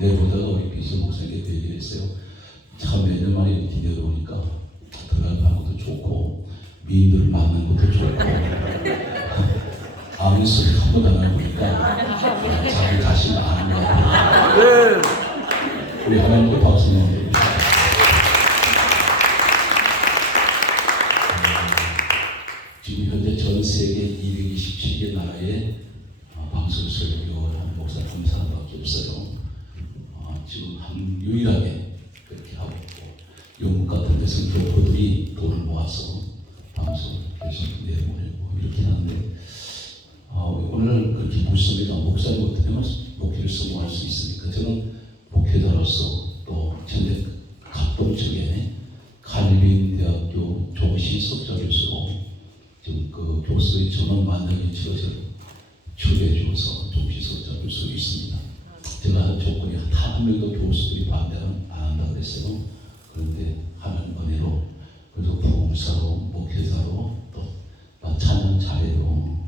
내보다가 우리 비서 목사님께 얘기했어요. 참 몇 년 만에 이렇게 내려오니까 들어가는 것도 좋고 미인들을 만나는 것도 좋고 아무 소리 한 번도 안 하고 보니까 자기 자신을 아는 것 같아요. 우리 하나님께 박수 한번 드립니다. 지금 현재 전 세계 227개 나라에 방송 설교하는 목사 검사밖에 없어요. 지금 유일하게 그렇게 하고 있고 영국 같은 데서 교포들이 돈을 모아서 방송을 계속 내보내고 이렇게 하는데 오늘 그렇게 묻습니다. 목사님 어떻게 하면 목회를 성공할 수 있습니까? 저는 목회자로서 또 현재 각동쪽에 칼빈대학교 종신 석좌 교수로 지금 그 교수의 전원 만나기 지어서 초대해 주어서 종신 석좌 교수가 있습니다. 제가 하는 조건이 단 한 명도 교수들이 반대는 안 한다고 그랬어요. 그런데 하나님 은혜로 그래서 부흥사로 목회자로 또 찬양 잘해요.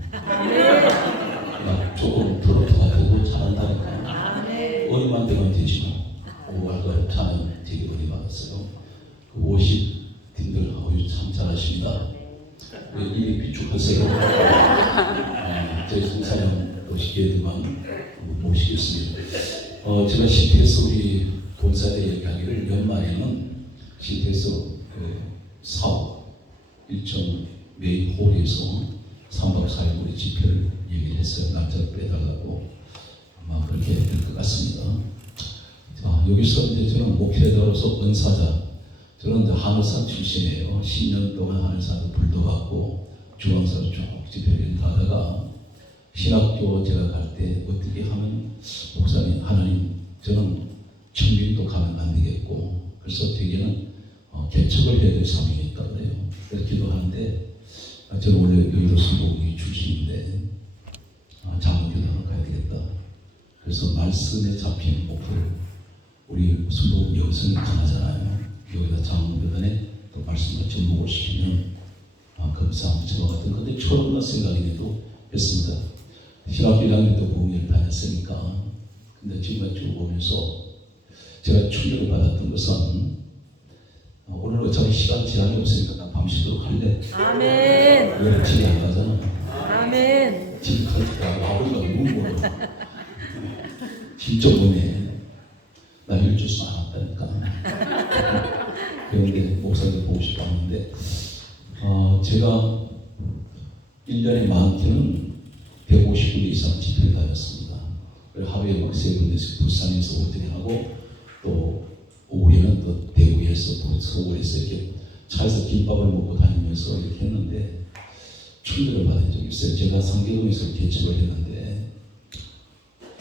조금 더럽게 같아도 잘한다니까. 어리만 되면 되지만 오발과 찬양 되게 어리 받았어요. 그 50팀들하고 참 잘하십니다. 왜 입이 비축하세요? 저희 성사님 오시게만 모시겠습니다. 제가 신태에서 우리 본사에 얘기하기를 연말에는 신태에서 사업 일정 메인 홀에서 3박 4일 우리 집회를 얘기를 했어요. 날짜를 빼달라고. 아마 그렇게 될 것 같습니다. 자, 여기서 이제 저는 목회자로서 은사자. 저는 이제 하늘산 출신이에요. 10년 동안 하늘산을 불도받고 중앙사로 쭉 집회를 가다가 신학교 제가 갈 때 어떻게 하면 목사님 하나님 저는 청빈도 가면 안 되겠고 그래서 되게는 개척을 해야 될 사명이 있다 그래요. 그래서 기도하는데 저는 원래 여의도 순복음이 출신인데 장로교단을 가야 되겠다. 그래서 말씀에 잡힌 목표를 우리 순복음 여성이 강하잖아요. 여기다 장로교단에 또 말씀을 접목을 시키면 감사합니다. 저와 같은 건데 처음 생각이라도 했습니다. 신학교 1학년 때 공연을 다녔으니까 근데 지금 쭉 보면서 제가 충격을 받았던 것은 오늘 어차피 시간 제한이 없으니까 나 밤새도록 할래. 아멘. 왜 집에 안 가잖아. 아멘. 집 가니까 아버지가 누구 진짜 보네. 나 일주일 안 왔다니까. 그런데 목사님 보고 싶어 하는데 제가 1년에 많게는 150군 이상 집회를 다녔습니다. 하루에 막 3군데씩 부산에서 오전하고 또 오후에는 또 대구에서 또 서울에서 이렇게 차에서 김밥을 먹고 다니면서 이렇게 했는데 충격을 받은 적이 있어요. 제가 상계동에서 개척을 했는데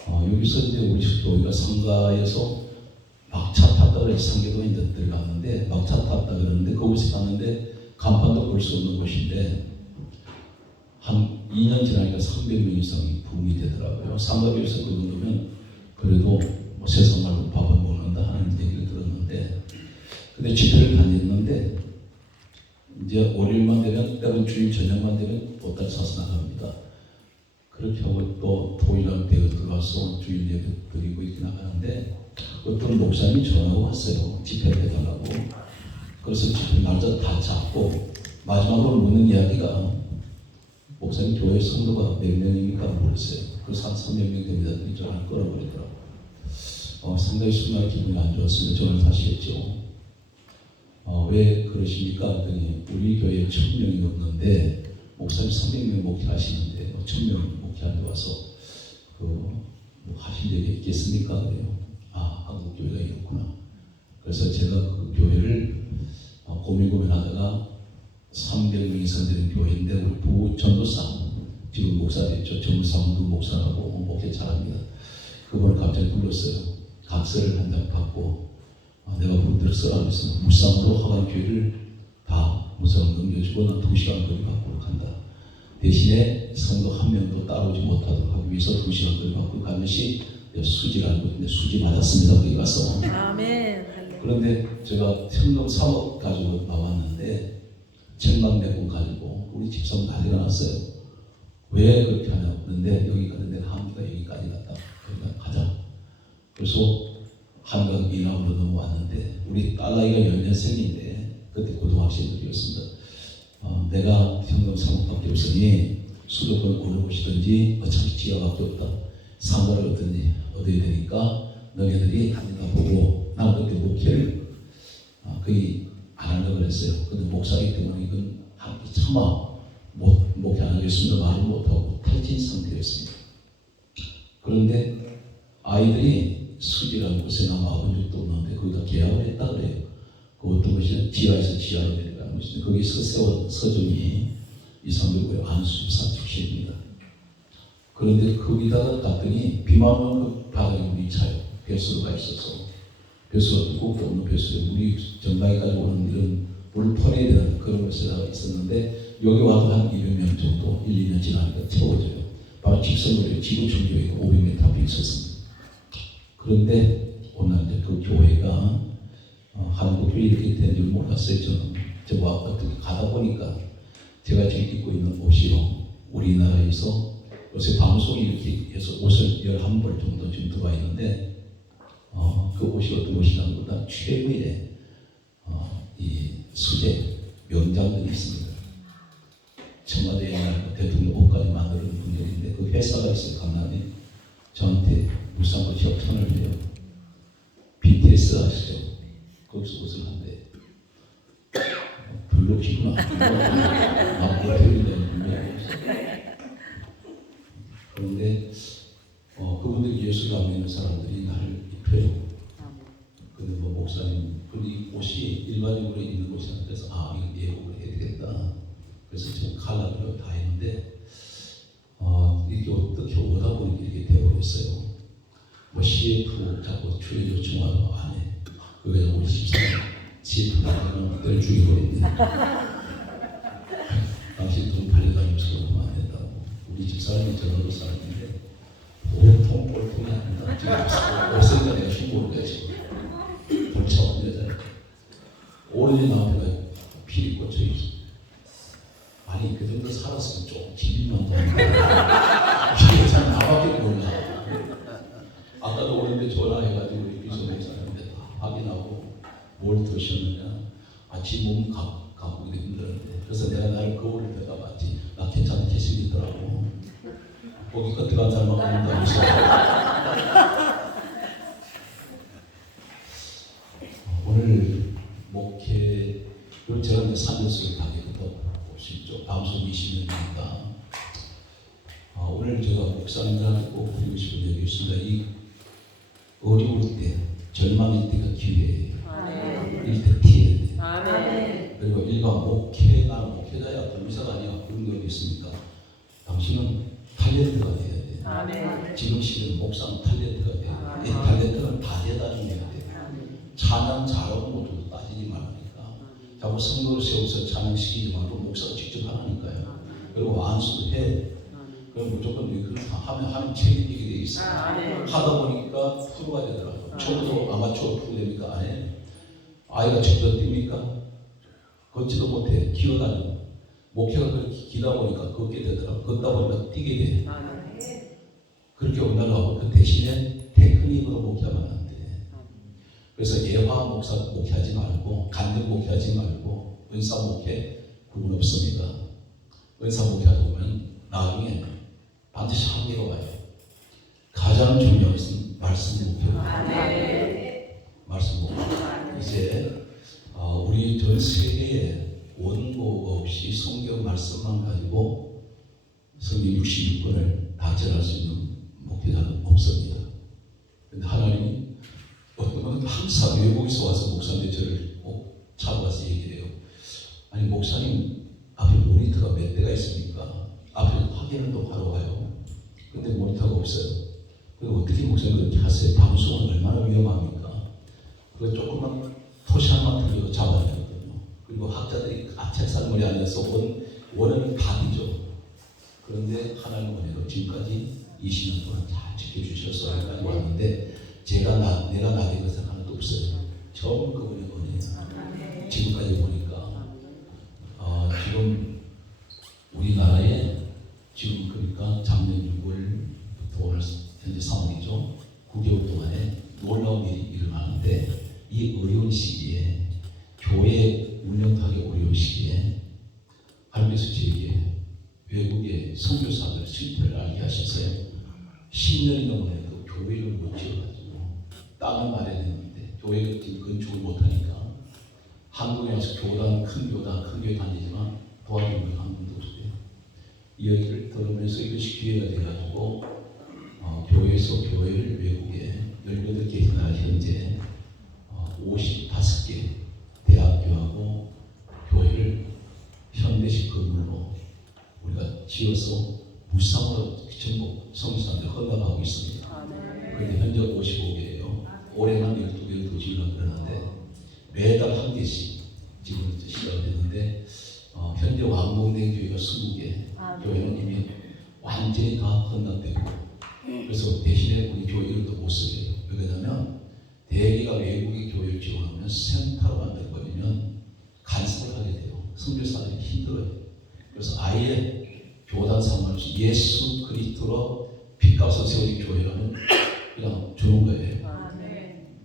여기서 이제 우리 교회가 상가에서 막차 탔다 그래서 상계동에 들어갔는데 막차 탔다 그러는데 거기서 갔는데 간판도 볼 수 없는 곳인데 한 2년 지나니까 300명 이상이 부흥이 되더라고요. 상가교에서 그 정도면 그래도 뭐 세상 말로 밥을 먹는다 하는 얘기를 들었는데 근데 집회를 다녔는데 이제 월요일만 되면 때론 주일 저녁만 되면 보따리 사서 나갑니다. 그렇게 하고 또 토요일날 대회 들어와서 주일 예배 드리고 이렇게 나가는데 어떤 목사님이 전화가 왔어요. 집회를 해달라고. 그래서 집회 날짜 다 잡고 마지막으로 묻는 이야기가 목사님 교회 성도가 몇 명입니까? 모르겠어요. 그래서 한 300명 됩니다. 전화를 끊어버리더라고요. 상당히 순간 기분이 안 좋았습니다. 전화를 다시 했죠. 왜 그러십니까? 그랬더니 우리 교회에 1000명이 넘는데 목사님 300명 목회하시는데 1000명 목회하러 와서 뭐 하실 일이 있겠습니까? 그래요. 한국 교회가 이렇구나. 그래서 제가 그 교회를 고민하다가 300명이 선되는 교회인데 우리 부전도사 지금 목사 됐죠. 전무사원도 목사라고 목회 잘합니다. 그분을 갑자기 불렀어요. 각서를 한 장 받고 내가 부르도록 써라 그래서 무상으로 하간 교회를 다 무상으로 넘겨주고 난 2시간 거리 받고 간다. 대신에 성도 한 명도 따라오지 못하도록 하기 위해서 2시간 거리 받고 가는 것이 수지라는 것인데 수지 맞았습니다. 거기 가서. 아멘. 그런데 제가 청동 3억 가지고 나왔는데 책만 몇 권 가지고 우리 집사람 난리가 났어요. 왜 그렇게 하냐. 그런데 여기 가는데 한국가 여기까지 갔다. 그러니까 가자. 그래서 한강 이남으로 넘어왔는데 우리 딸아이가 연년생인데 그때 고등학생들이었습니다. 내가 현금 3억밖에 없으니 수도권 어느 곳이든지 어차피 지하밖에 없다. 상가를 얻든지 얻어야 되니까 너희들이 한가 보고 나는 그때 목회를 거의 안 하려고 그랬어요. 근데 목사기 때문에 이건 차마 목회 안 하겠습니다. 말을 못하고 탈진 상태였습니다. 그런데 아이들이 수지라는 곳에 나면 아버지도 없는데 거기다 계약을 했다 그래요. 그 어떤 것이 지하에서 지하로 내려가는 것인데 거기서 세운 서점이 이상도고요 안수사 출신입니다. 그런데 거기다가 갔더니 비만 오면 그 바닥에 물이 차요. 배수로가 있어서 배수로 뚜껑도 없는 배수로에 물이 전방에까지 오는 이런 물을 퍼내야 되는 그런 곳에 있었는데 여기 와도 한 200명 정도 1, 2년 지나니까 채워져요. 바로 직선거리에 지구촌교회가 500m 앞에 있었습니다. 그런데 오늘 이제 그 교회가 한국교회 이렇게 된 줄 몰랐어요. 저와 어떻게 가다 보니까 제가 지금 입고 있는 옷이요. 우리나라에서 요새 방송이 이렇게 해서 옷을 11벌 정도 지금 들어와 있는데 그 옷이 어떤 옷이냐는 것보다 최고의 이 수제 명장들이 있습니다. 청와대 옛날 대통령 옷까지 만드는 분들인데 그 회사가 있어요. 강남에 저한테 울산으로 협찬을 해요. BTS 아시죠? 거기서 옷을 한대. 별로 기분 나 못해준다는 분명히. 그런데 그분들이 예수를 안 믿는 사람들이 나를 입혀요. 근데 목사님, 근데 이 옷이 일반적으로 입는 옷이 안 돼서 이거 예복을 해야 되겠다. 그래서 지금 칼라로 다 했는데 이렇게 어떻게 오다 보니 이렇게 되어버렸어요. CF 자꾸 출연 요청하고 안 해. 그게 우리 집사람 CF 나가면 그때를 죽여버렸네. 당신 돈 팔려다니면서 그러면 안 된다고. 우리 집사람이 저런도 사람인데 보통 꼴통이 아니다. 지금 없으니까 내가 신고를 했지. 골치 아픈 여자니까. 오른이 나한테가 피리 꽂혀 있어. 아니 그 정도 살았으면 좀 집인만 더 이게 참 나밖에 몰라. 아까도 오는데 전화해가지고 우리 비서회사한테 다 확인하고 뭘 드셨느냐. 아침 몸 갖고 이렇게 힘들었는데 그래서 내가 나를 거울을 들어가봤지. 나 괜찮게 생기더라고. 거기가 들어간 사람만 보는다 해서 오늘 목회를 제가 이제 3년씩을 다니거든요. 쉽죠. 방송 20년이니까 오늘 제가 목사님들한테 꼭 드리고 싶은 얘기 있습니다. 이 어려울 때, 절망일 때가 기회예요. 이때 피해야 돼요. 아멘. 그리고 일반 나는 목회자야, 불미사가 아니야. 그런 게 어디 있습니까? 당신은 탤런트가 돼야 돼요. 아멘. 지금 시대는 목사는 탤런트가 돼야 돼요. 이 탤런트는 다재다능해야 돼요. 찬양 잘하고 못해도 따지지 말라니까. 자꾸 성도를 세워서 찬양시키지 말고 목사가 직접 하라니까요. 그리고 안수도 해. 그럼 무조건 하면 책임지게 돼 있어. 하다 보니까 프로가 되더라고요. 초보도 아마추어 프로 됩니까? 안 해. 아이가 직접 뜁니까? 걷지도 못해. 기어다녀. 목표가 그렇게 기다 보니까 걷게 되더라고요. 걷다 보니까 뛰게 돼. 그렇게 온다고 그 대신에 테크닉으로 목회하면 안 돼. 그래서 예화 목사 목회하지 말고 간증 목회하지 말고 은사 목회 구분 없습니다. 은사 목회하다 보면 나중에 반드시 한계가 와요. 가장 중요한 것은 말씀 목회입니다. 말씀 목회. 이제 우리 전 세계에 원고 없이 성경 말씀만 가지고 성경 66권을 다 전할 수 있는 목회자는 없습니다. 그런데 하나님이 어떤 건 항상 외국에서 와서 목사님 저를 꼭 찾아와서 얘기해요. 아니 목사님 앞에 모니터가 몇 대가 있습니까? 앞에 확인을 또 하러 와요. 근데 모니터가 없어요. 그리고 어떻게 목사님 그렇게 하세요? 방송은 얼마나 위험합니까? 그거 조금만 토시한만 들려도 잡아야 되거든요. 그리고 학자들이 책상머리에 앉아서 원하는 답이죠. 그런데 하나님 은혜로 지금까지 20년 동안 잘 지켜주셔서 여기까지 왔는데 내가 나된 것은 하나도 없어요. 처음 그분의 은혜. 지금까지 보니까 지금 우리나라에 지금 그러니까 작년 6월부터 오늘 현재 3월이죠. 9개월 동안에 놀라운 놀라운 일이 일어나는데 이 어려운 시기에 교회 운영하기 어려운 시기에 하나님께서 저에게 외국의 선교사들 실패를 알게 하셔서요. 10년이 넘었는데도 교회를 못 지어가지고 땅을 마련했는데 교회가 지금 건축을 못하니까 한국에 와서 교단, 큰 교회 다니지만 도와주는 한 분도 없어요. 이 얘기를 들으면서 이것이 기회가 돼가지고 교회에서 교회를 외국에 18개 나라 현재 55개 대학교하고 교회를 현대식 건물로 우리가 지어서 무상으로 전국 성교사한테 헌납하고 있습니다. 그런데 현재 55개예요. 올해만 12개를 더 지으려고 그러는데 매달 한 개씩 지금 시작됐는데 현재 완공된 교회가 20개, 교회는 이미 완전히 다 헌납되고 그래서 대신에 우리 교회 이름도 못 쓰게 해요. 왜냐하면 대개가 외국의 교회를 지원하면 센터로 만들어버리면 간섭을 하게 돼요. 선교사들이 힘들어요. 그래서 아예 교단 상관없이 예수 그리스도로 빚값을 세우는 교회라는 그냥 주는 거예요.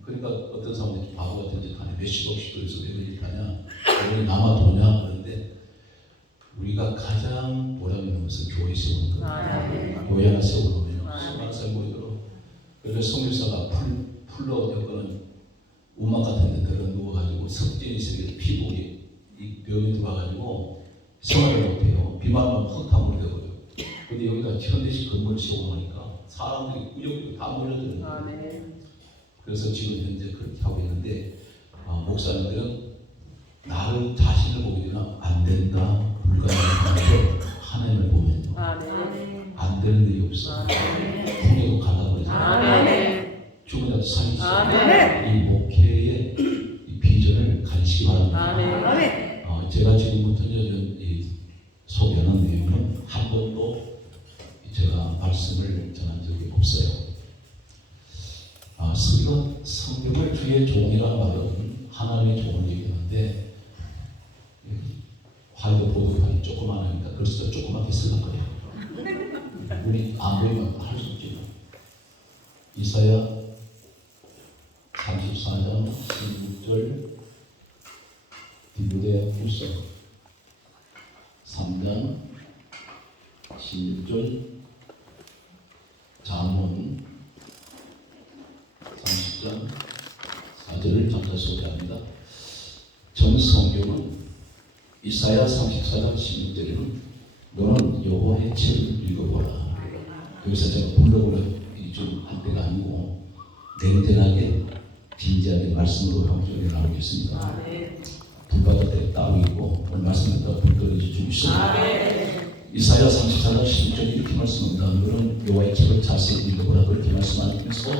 그러니까 어떤 사람들이 바보 같은 짓 하네. 몇십억씩 들여서 왜 그렇게 하냐. 그분이 남아 도냐. 그런데 우리가 가장 보람 있는 것은 교회 세우는 거예요. 교회 하나 세우려면 수많은 사람이 모이도록. 그래서 성교사가 풀로 엮어는 우막 같은 데 들어 누워가지고 석진이 있으면 피부에 이 병이 들어와가지고 생활을 못해요. 비만 오면 흙탕물이 되고요. 근데 여기다 현대식 건물을 세워놓으니까 사람들이 꾸역꾸역 다 몰려드는 거예요. 그래서 지금 현재 그렇게 하고 있는데 목사님들은 나를 자신을 보게 되면 안 된다, 불가능하다. 하나님을 보면요. 안 되는 일이 없어. 풍요도 갈라버리잖아요. 죽은 자도 살리시고 이 목회의 이 비전을 가지시기 바랍니다. 제가 지금부터 소개하는 내용은 한 번도 제가 말씀을 전한 적이 없어요. 성경을 주의 종이라는 말은 하나님의 종을 얘기하는데 화이트 보드판이 조그만하니까 그래서 조그맣게 쓰는 거예요. 우리 안 보이면 할 수 없지. 이사야 34장 16절 디모데 후서 3장 16절 잠언 30장 4절을 잠깐 소개합니다. 전 성경은 이사야 34장 16절에는 너는 여호와의 책을 읽어보라. 여기서 제가 불러보려 좀 한 때가 아니고 냉정하게 진지하게 말씀으로 형식을 나누겠습니다. 불받을 때 따로 있고 오늘 말씀 듣다가 불 떨어질 줄 있습니다. 이사야 34장 16절 이렇게 말씀합니다. 너는 여호와의 책을 자세히 읽어보라. 그렇게 말씀하면서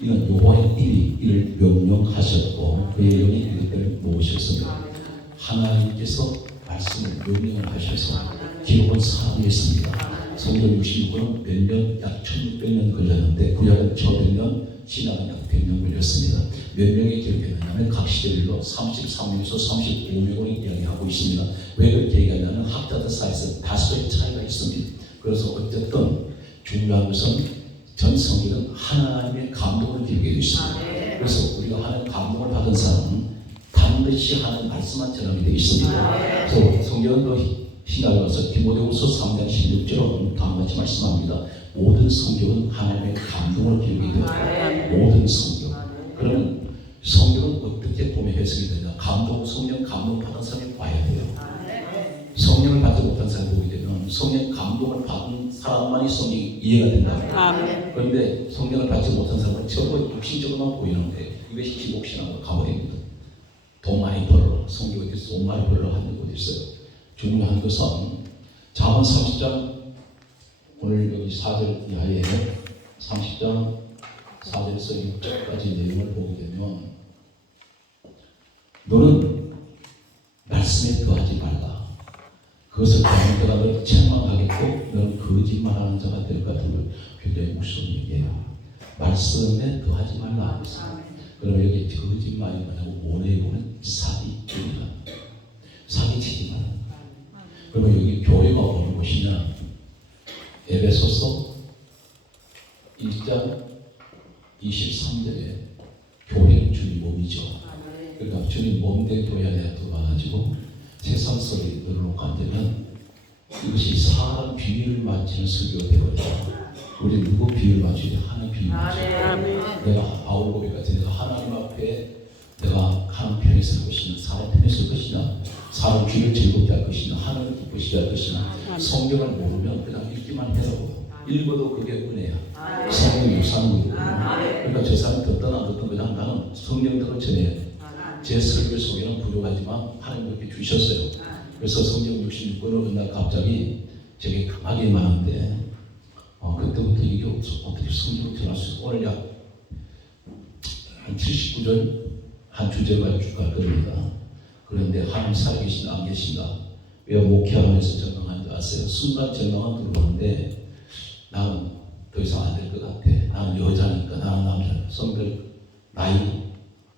이는 여호와의 일이 이를 명령하셨고 그의 영이 이것들을 모으셨습니다. 하나님께서 말씀을 명령을 하셔서 기록은 사람이었습니다. 성경 66권은 몇 년? 약 1600년 걸렸는데 구약은 1100년, 신약은 약 100년 걸렸습니다. 몇 명이 기록했느냐면 각 시대별로 33명에서 35명을 이야기하고 있습니다. 왜 그렇게 얘기하냐면 학자들 사이에서 다수의 차이가 있습니다. 그래서 어쨌든 중요한 것은 전 성경은 하나님의 감동을 기록해 있습니다. 그래서 우리가 하나님 감동을 받은 사람은 반드시 하나님 말씀만 전하게 되어 있습니다. 그래서 성경은 또 신약에 와서 디모데후서 3장 16절은 다음과 같이 말씀합니다. 모든 성경은 하나님의 감동을 기록해 되었다. 모든 성경. 그러면 성경은 어떻게 보면 해석이 되냐? 성령 감동 받은 사람이 봐야 돼요. 성령을 받지 못한 사람이 보게 되면 성령 감동을 받은 사람만이 성경이 이해가 된다. 그런데 성령을 받지 못한 사람은 전부 육신적으로만 보이는데 이것이 기복신앙으로 가버립니다. 돈 많이 벌어. 성경에 돈 많이 벌어 하는 곳이 있어요. 중요한 것은 잠언 30장 오늘 여기 4절 이하에 30장 4절에서 6절까지 내용을 보게 되면 너는 말씀에 거하지 말라. 그것을 거하는 자가 너를 책망하겠고 너는 거짓말하는 자가 될 것 같은 굉장히 무서운 얘기예요. 말씀에 거하지 말라. 그러면 여기 거짓말이 뭐냐고 오래 보면 사기꾼이라. 사기치지 말라. 그러면 여기 교회가 어느 곳이냐? 에베소서 1장 23절에 주님 몸된 교회 안에 들어와가지고 세상 소리 들어놓고 앉으면 이것이 사람 비유를 맞추는 설교가 되거든요. 우리 누구 비유를 맞추냐? 하나님 비유를 맞춰야 돼요. 내가 바울 고백 같은 데서 하나님 앞에 내가 하나님 편에 설 것이냐, 사람 편에 설 것이냐, 사람 귀를 즐겁게 할 것이냐, 하나님을 기쁘시게 할 것이냐. 성경을 모르면 그냥 읽기만 해도 읽어도 그게 은혜야. 성경 역사는 거고. 그러니까 저 사람 듣든 안 듣든 그냥 나는 성경대로 전해야 돼. 제 설교 속에는 부족하지만 하나님 그렇게 주셨어요. 그래서 성경 66권을 그날 갑자기 제게 강하게 많은데 그때부터 이게 어떻게 성경을 전할 수 있어. 오늘 약 한 79절 한 주제가 쭉 갈 겁니다. 그런데 하나님 살아계신가 안 계신가? 왜 목회하면서 전망하는지 아세요? 순간 전망은 들어오는데 나는 더 이상 안 될 것 같아. 나는 여자니까, 나는 남자니까. 성별, 나이,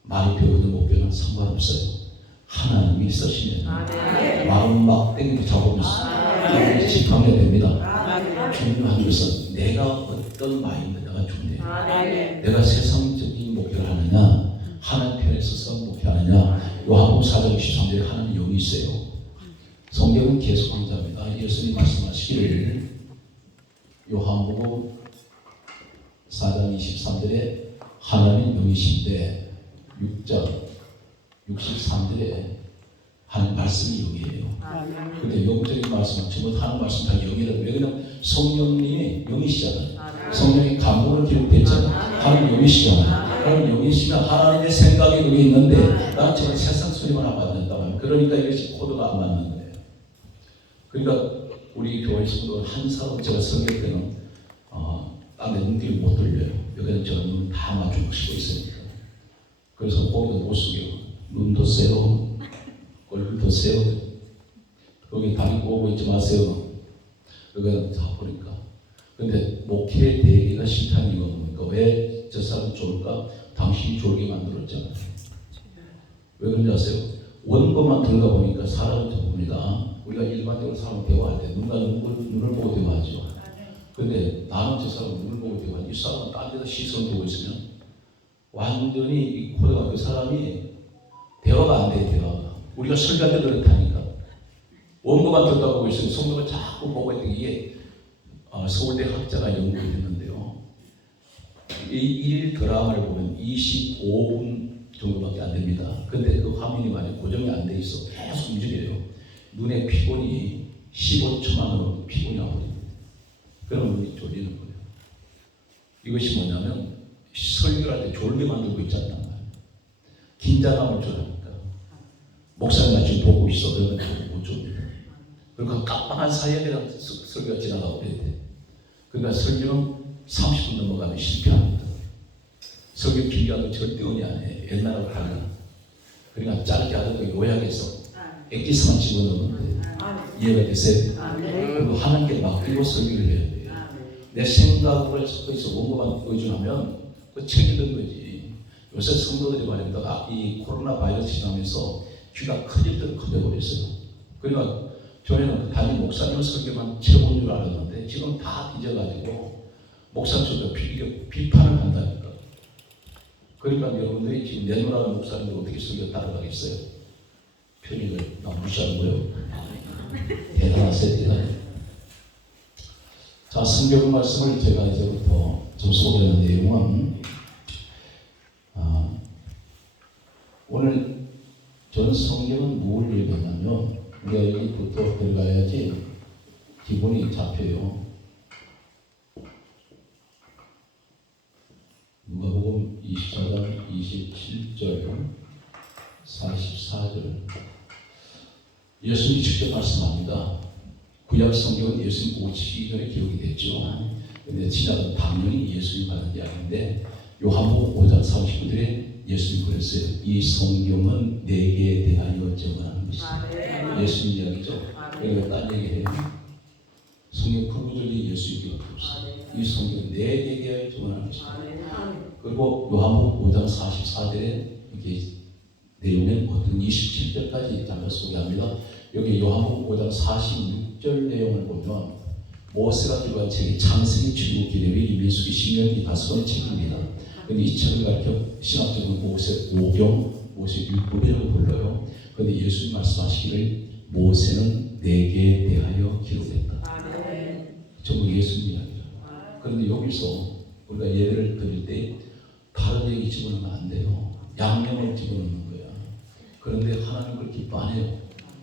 많이 배우든 못 배우든 상관없어요. 하나님이 쓰시면 마음 막 땡기고 잡으면서 집중해야 됩니다. 중요한 것은 내가 어떤 마인드가 중요해요. 내가 세상적인 목표를 하느냐, 하나님 편에 서서 목표하느냐. 요한복음 4장 23절에 하나님 영이 있어요. 성경은 계속 강조합니다. 예수님 말씀하시기를 요한복음 4장 23절에 하나님 영이신데 6장 63절에 하는 말씀이 영이에요. 근데 영적인 말씀은 전부 하는 말씀 다 영이라고. 왜냐면 성령님이 영이시잖아요. 성령의 감동을 기록했잖아요. 하나님 영이시잖아요. 하나님 영이시면 하나님의 생각이 여기 있는데 나는 지금 세상 소리만 안 받는다. 그러니까 이것이 코드가 안 맞는 거예요. 그러니까 우리 교회 성도는 한 사람 제가 설교 때는 딴데 눈길을 못 돌려요. 여기는 저는 눈을 다 맞추고 싶어 있으니까. 그래서 거기도 못 숙여. 눈도 세워, 얼굴도 세워. 거기 다리 꼬고 있지 마세요. 여기는 다 보니까. 근데 목회 대기가 싫다는 이유가 뭡니까? 왜 저 사람 좋을까? 당신이 좋게 만들었잖아요. 왜 그런지 아세요? 원고만 들어가 보니까 사람은 저봅니다. 우리가 일반적으로 사람 대화할 때 누가 눈을 보고 대화하죠. 근데 나는 저 사람 눈을 보고 대화하지. 이 사람은 딴 데다 시선 보고 있으면 완전히 이 코드가 그 사람이 대화가 안 돼. 대화가. 우리가 설교할 때 그렇다니까. 원고만 들어가 보고 있으면 성경을 자꾸 보고 있는 게 서울대 학자가 연구했는데요. 이 1일 드라마를 보면 25분 정도밖에 안 됩니다. 근데 그 화면이 많이 고정이 안 돼 있어. 계속 움직여요. 눈의 피곤이 15초만으로 피곤이 와버립니다. 그러면 눈이 졸리는 거예요. 이것이 뭐냐면 설교할 때 졸게 만들고 있지 않단 말이에요. 긴장감을 줘라니까. 목사님이 지금 보고 있어. 그러면 못 줍니다. 그러니까 깜빡한 사이에 내가 설교가 지나가고 그래야 돼. 그러니까 설교는 30분 넘어가면 실패합니다. 설교 길게 하면 절대 은혜 안 해. 옛날하고 달라. 그러니까 짧게 하더라도 요약해서 액기스만 집어넣으면 돼. 이해가 되세요? 그리고 하나님께 맡기고 설교를 해야 돼요. 내 생각을 섞어서 원고만 의존하면 그 책이 된 거지. 요새 성도들이 말입니다. 이 코로나 바이러스 지나면서 귀가 커질 대로 커져버렸어요. 그러니까 전에는 단지 목사님 설교만 채워본 줄 알았는데 지금 다 뒤져가지고 목사님도 비판을 한다니까. 그러니까 여러분들이 지금 내노라는 목사님들 어떻게 설교 따라가겠어요? 편의를 무시하는 거예요. 대단하세요, 대단해. 자, 성경 말씀을 제가 이제부터 좀 소개하는 내용은 오늘 저는 성경은 뭘 읽었냐면 우리가 여기부터 들어가야지 기본이 잡혀요. 누가복음 24장 27절 44절 예수님이 직접 말씀합니다. 구약 성경은 예수님 오시기 전에 기록이 됐죠. 그런데 신약은 당연히 예수님이 받은 이야기인데 요한복음 5장 39절에 예수님이 그랬어요. 이 성경은 내게 대하여 증언하는 것이다. 예수님 이야기죠. 그러니까 딴 얘기해요. 성경 그 구절이 예수님밖에 없어요. 이 성경은 내게 대하여 증언하는 것이다. 그리고 요한복음 5장 44절에 이게 내용은 어떤 27절까지 잠깐 소개합니다. 여기 요한복음 5장 46절 내용을 보면 모세가 기록한 책이 창세기, 출애굽기, 레위기, 민수기, 신명기 5권의 책입니다. 근데 이 책을 가르쳐 신학적으로 모세 오경, 모세율법이라고 불러요. 그런데 예수님 말씀하시기를 모세는 내게 대하여 기록했다. 전부 예수님 이야기죠. 그런데 여기서 우리가 예배를 드릴 때 다른 얘기 집어넣으면 안 돼요. 양념을 집어넣는 거야. 그런데 하나님 그걸 기뻐 안 해요.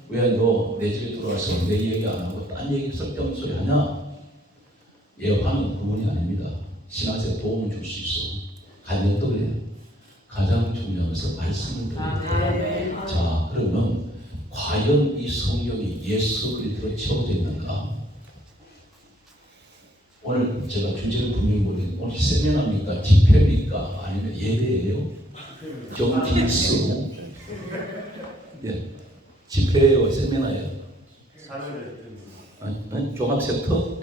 왜 너 내 집에 들어와서 내 얘기 안 하고 딴 얘기 쓸데없는 소리 하냐? 예언하는 부분이 아닙니다. 신앙생활에 도움을 줄 수 있어. 가정도 그래요. 가장 중요한 것은 말씀을 드려요. 자, 그러면 과연 이 성경이 예수 그리스도로 채워져 있는가? 오늘 제가 주제를 분명히 모르겠는데 오늘 세미나입니까? 집회입니까? 아니면 예배예요? 경기수? 네, 집회예요? 세미나예요? 아니, 종합센터?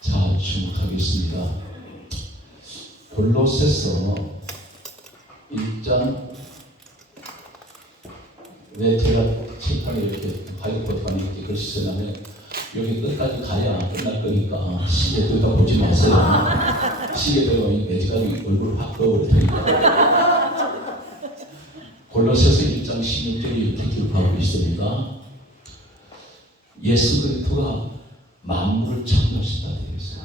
자, 주목하겠습니다. 골로새서 1장. 왜 제가 책판에 이렇게 화이트보드판에 이렇게 글씨 쓰냐면 여기 끝까지 가야 끝날 거니까 시계 들다 보지 마세요. 시계 들어가면 매지가이 얼굴 확 떠오를 테니까. 골로새서 1장 16절에 이렇게 기록하고 있습니다. 예수 그리스도가 만물을 창조하셨다 되어 있어요.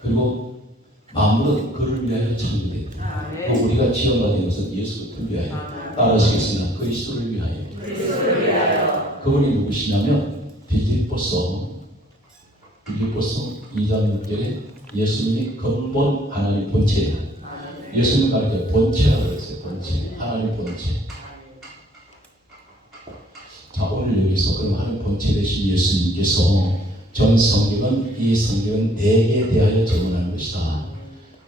그리고 만물은 그를 위하여 창조됐다. 우리가 지원받은 것은 예수 그리스도를 위하여. 따라하시겠습니다. 그리스도를 위하여. 그분이 누구시냐면 빌립보서 2장 6절에 예수님이 근본 하나님 본체예요. 예수님 가르쳐 본체라고 했어요. 본체. 하나님 본체. 자, 오늘 여기서 그럼 하나님 본체 되신 예수님께서 전 성경은 이 성경은 내게 대하여 증언하는 것이다.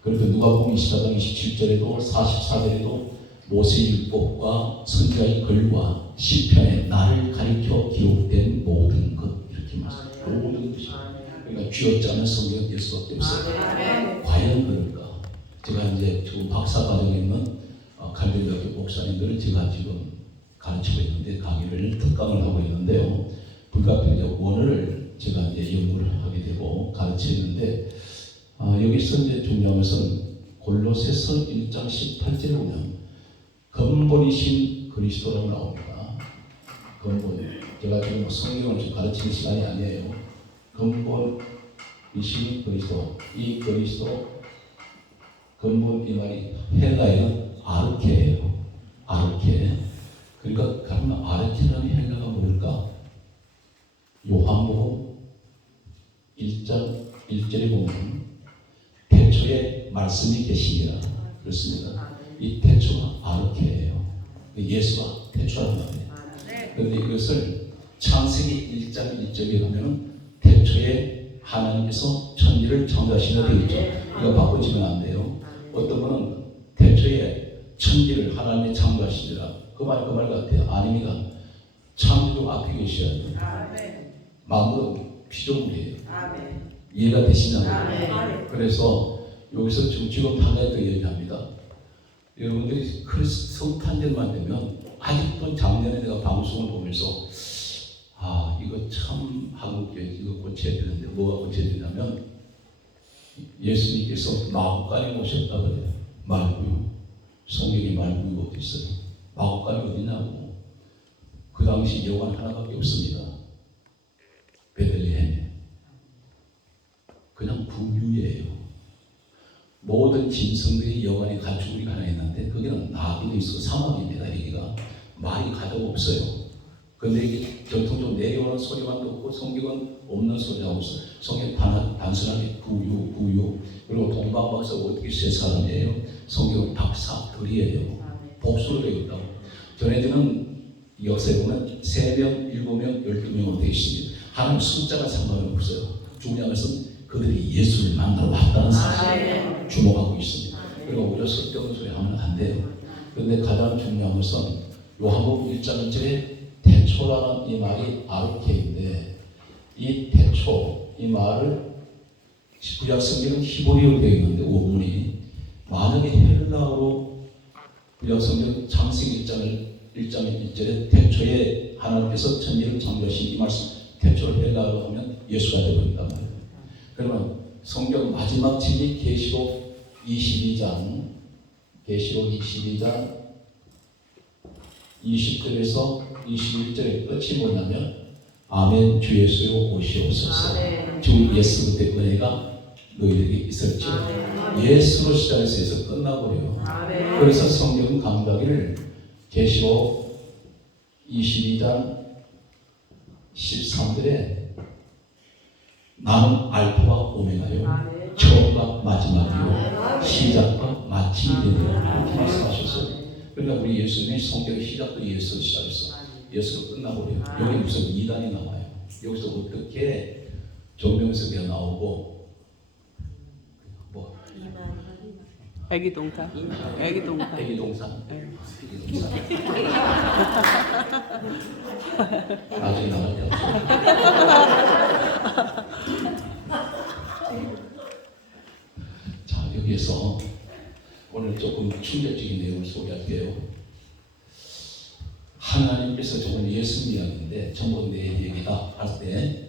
그리고 누가복음 24장 27절에도 44절에도 모세율법과 선지자의 글과 시편에 나를 가리켜 기록된 모든 것 이렇게 말씀해요. 모든 것이. 그러니까 쥐어짜 않은 성경은 예수밖에 없어요. 과연 그럴까? 제가 이제 지금 박사 과정에 있는 칼빈대학교 목사님들을 제가 지금 가르치고 있는데 강의를 특강을 하고 있는데요. 불가피하게 원어를 제가 이제 연구를 하게 되고 가르치는데 여기서 이제 중요한 것은 골로새서 1장 18절에 보면 근본이신 그리스도라고 나옵니다. 근본. 제가 지금 뭐 성경을 지금 가르치는 시간이 아니에요. 근본이신 그리스도. 이 그리스도 근본 이 말이 헬라에는 아르케예요. 아르케. 그러니까 그러면 아르케라는 헬라가 뭘까? 요한복음 1장 1절에 보면 태초에 말씀이 계시니라 그렇습니다. 이 태초가 아르케예요. 예수가 태초라는 말이에요. 그런데 이것을 창세기 1장 1절에 가면은 태초에 하나님께서 천지를 창조하시는 되어 있죠. 이거 바꾸지면 안 돼요. 어떤 분은 태초에 천지를 하나님이 창조하시니라 그 말 같아요. 아닙니다. 창조 앞에 계셔야 돼요. 만물은 피조물이에요. 이해가 되시나요? 그래서 여기서 지금 한 가지 더 얘기합니다. 여러분들이 성탄절만 되면 아직도 작년에 내가 방송을 보면서 이거 참 한국교회 이거 고쳐야 되는데 뭐가 고쳐야 되냐면 예수님께서 마구간에 오셨다 그래요. 말구유. 성경에 말구유가 어디 있어요? 마구간이 어디냐고. 그 당시 여관 하나밖에 없습니다. 베들레헴에. 그냥 구유예요. 모든 짐승들이 여관에 가축이 하나 있는데 거기는 나귀도 있고 사막입니다. 여기가 말이 가득 없어요. 그런데 이게 전통적으로 내려오는 소리만 듣고 성경은 없는 소리가 없어요. 성경 단순하게 구유 그리고 동방박사가 어떻게 세 사람이에요? 성경은 박사들이에요. 복수로 되어 있다고. 전에는 역사에 보면 3명, 7명, 12명으로 되어 있습니다. 하나님 숫자가 상관이 없어요. 중요한 것은 그들이 예수를 만나러 왔다는 사실에 주목하고 있습니다. 그리고 우리가 쓸데없는 소리 하면 안 돼요. 그런데 가장 중요한 것은 요한복음 1장 1절에 태초라는 이 말이 아르케인데 이 태초, 이 말을 구약 성경은 히브리어로 되어 있는데 원문이 만약에 헬라어로 구약 성경 창세기 1장 1절에 태초에 하나님께서 천지를 창조하신 이 말씀 태초를 헬라어로 하면 예수가 되어버린단 말이에요. 그러면 성경 마지막 책이 계시록 22장, 계시록 22장 20절에서 21절의 끝이 뭐냐면 아멘 주 예수로 오시옵소서. 주 예수 그때 은혜가 너희에게 있었지. 예수로 시작해서 해서 끝나버려요. 그래서 성경은 강조하기를 계시록 22장 13절에 나는 알파와 오메가요 처음과 마지막이요 시작과 마침이 되리라 이렇게 말씀하셨어요. 그러니까 우리 예수님의 성경의 시작도 예수로 시작했어. 예수로 끝나버려요. 여기 무슨 이단이 나와요. 여기서 어떻게 정명석이가 나오고 뭐 애기 동산. 애기 동산. 애기 동산 네. 나중에 나갈 때 없어. 자, 여기에서 오늘 조금 충격적인 내용을 소개할게요. 하나님께서 저건 예수 이야기인데 전부 내 얘기다 할 때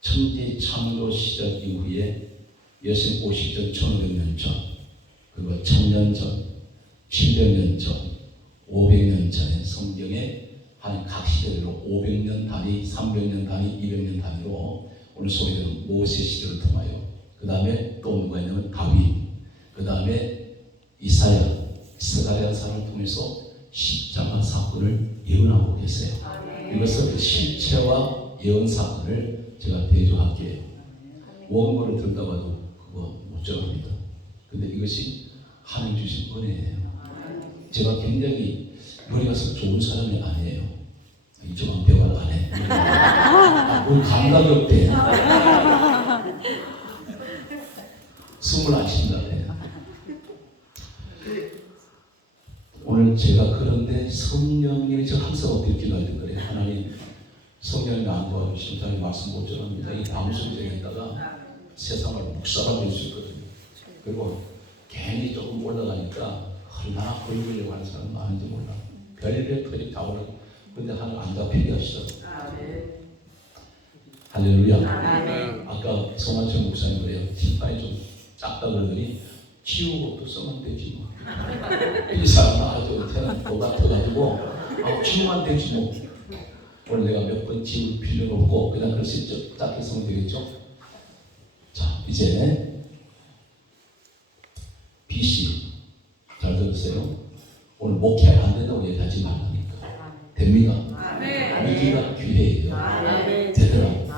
천지 창조 시작 이후에 예수님 오시기 전 1500년 전, 그리고 1000년 전, 700년 전, 500년 전에 성경에 한 각 시대별로 500년 단위, 300년 단위, 200년 단위로 오늘 소개되는 모세 시대를 통하여 그 다음에 또 누가 있냐면 다윗, 그 다음에 이사야, 스가랴 사람을 통해서 십자가 사건을 예언하고 계세요. 이것은 실체와 예언 사건을 제가 대조할게요. 원고를 들다 봐도 그거 못 정합니다. 근데 이것이 하나님 주신 은혜예요. 제가 굉장히 머리가 좋은 사람이 아니에요. 이쪽은 대화를 안 해. 우리 감각이 없대. 숨을 안 쉰다. 오늘 제가 그런데 성령님이 저 항상 어떻게 기도하는 거예요. 하나님 성령이 나안 도와주신 하나님 말씀 못 전합니다. 이 담수정에다가 세상을 묵살하고 있을 수 있거든요. 그리고 괜히 조금 올라가니까 얼마나 걸리려고 하는 사람은 아닌지 몰라. 별별 터리 다 오르고 근데 하나님 안 잡히게 하시더라고요. 할렐루야. 아까 송한철 목사님 그래요. 뒷판이 좀 작다 그러더니 치우고 또 쓰면 되지 뭐. 이 사람은 아주 태는 도 같아가지고 치우면 되지 뭐. 오늘 내가 몇 번 지울 필요는 없고 그냥 글씨 작게 쓰면 되겠죠. 자, 이제 BC 잘 들으세요. 오늘 목회 안 된다고 얘기하지 말라니까. 됩니다. 위기가 기회예요. 되더라고.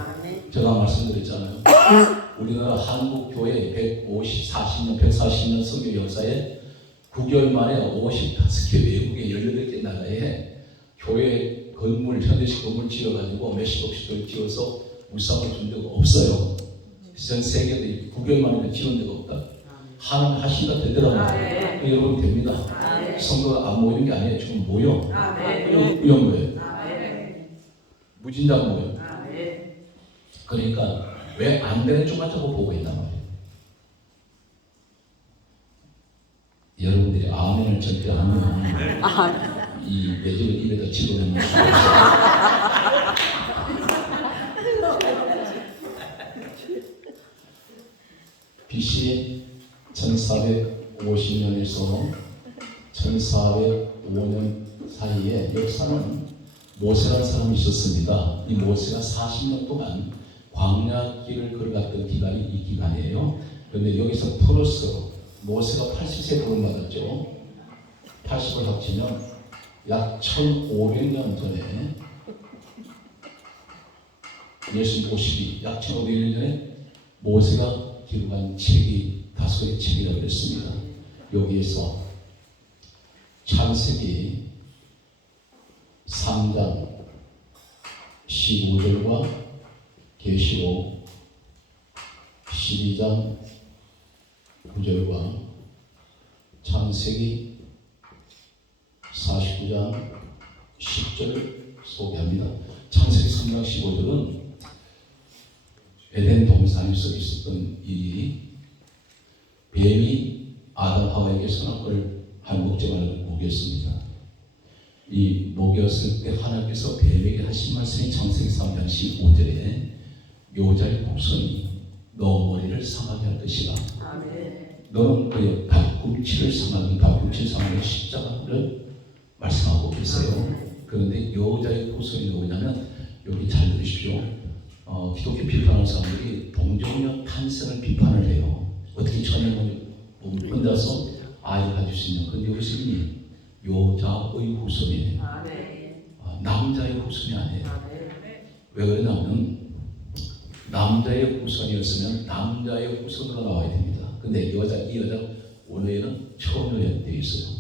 제가 말씀드렸잖아요. 우리나라 한국 교회 140년, 140년 선교 역사에 9개월 만에 55개 외국의 18개 나라에 교회 건물, 현대식 건물 지어가지고 몇십억씩을 지어서 우상을 준 적 없어요. 전 세계에 9개월 만에 지은 적 없다. 하나님 하시니까 되더라고요. 여러분 됩니다. 성도가 안 모이는 게 아니에요. 지금 모여. 이런 거예요. 무진장 모여. 그러니까 왜 안 되는 쪽만 자꾸 보고 있단 말이에요. 여러분들이 아멘을 절대 안 하면 이 매직을 입에다 집어넣는 BC 1450년에서 1405년 사이에 역사는 모세라는 사람이 있었습니다. 이 모세가 40년 동안 광야길을 걸어갔던 기간이 이 기간이에요. 그런데 여기서 플러스 모세가 80세 구원받았죠. 80을 합치면 약 1500년 전에 예수님 오시기 약 1500년 전에 모세가 기록한 책이 다섯의 책이라고 했습니다. 여기에서 창세기 3장 15절과 계시록 12장 9절과 창세기 49장 10절을 소개합니다. 창세기 3장 15절은 에덴 동산에서 있었던 일이 뱀이 아담 하와에게 선악과를 한 먹지마라고 먹였습니다. 이 먹였을 때 하나님께서 뱀에게 하신 말씀이 창세기 3장 15절에 여자의 곡선이 너 머리를 상하게 할 것이다. 너는 그 발꿈치를 상하는 발꿈치 상하는 십자가를 말씀하고 계세요. 그런데 여자의 후손이 누구냐면 여기 잘 들으십시오. 기독교 비판하는 사람들이 동정녀 탄생을 비판을 해요. 어떻게 천연을 혼자서 아이를 가질 수 있냐. 그런데 여기서 이미 여자의 후손이에요. 남자의 후손이 아니에요. 왜 그러냐면 남자의 후손이었으면 남자의 후손으로 나와야 됩니다. 근데 이 여자 원래는 처녀에 되어 있어요.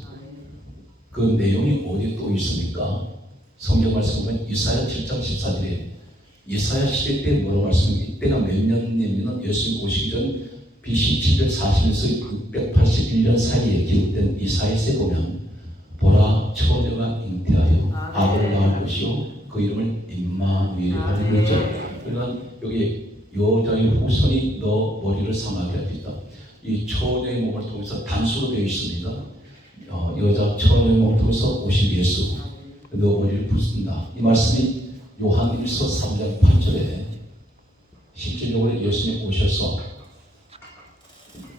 그 내용이 어디 또 있습니까? 성경 말씀 보면 이사야 7장 14절에 이사야 시대 때 뭐라고 말씀합니까? 이때가 몇 년이냐면 예수님 오시기 전 BC 740에서 681년 사이에 기록된 이사야서에 보면 보라 처녀가 잉태하여 아들을 낳을 것이요 그 이름을 임마누엘이라 그랬죠. 그러니까 여기 여자의 후손이 너 머리를 상하게 할 것이다. 이 처녀의 몸을 통해서 단수로 되어 있습니다. 여자 처녀의 몸을 통해서 오신 예수 너 머리를 부순다. 이 말씀이 요한 1서 3장 8절에 실질적으로 예수님 오셔서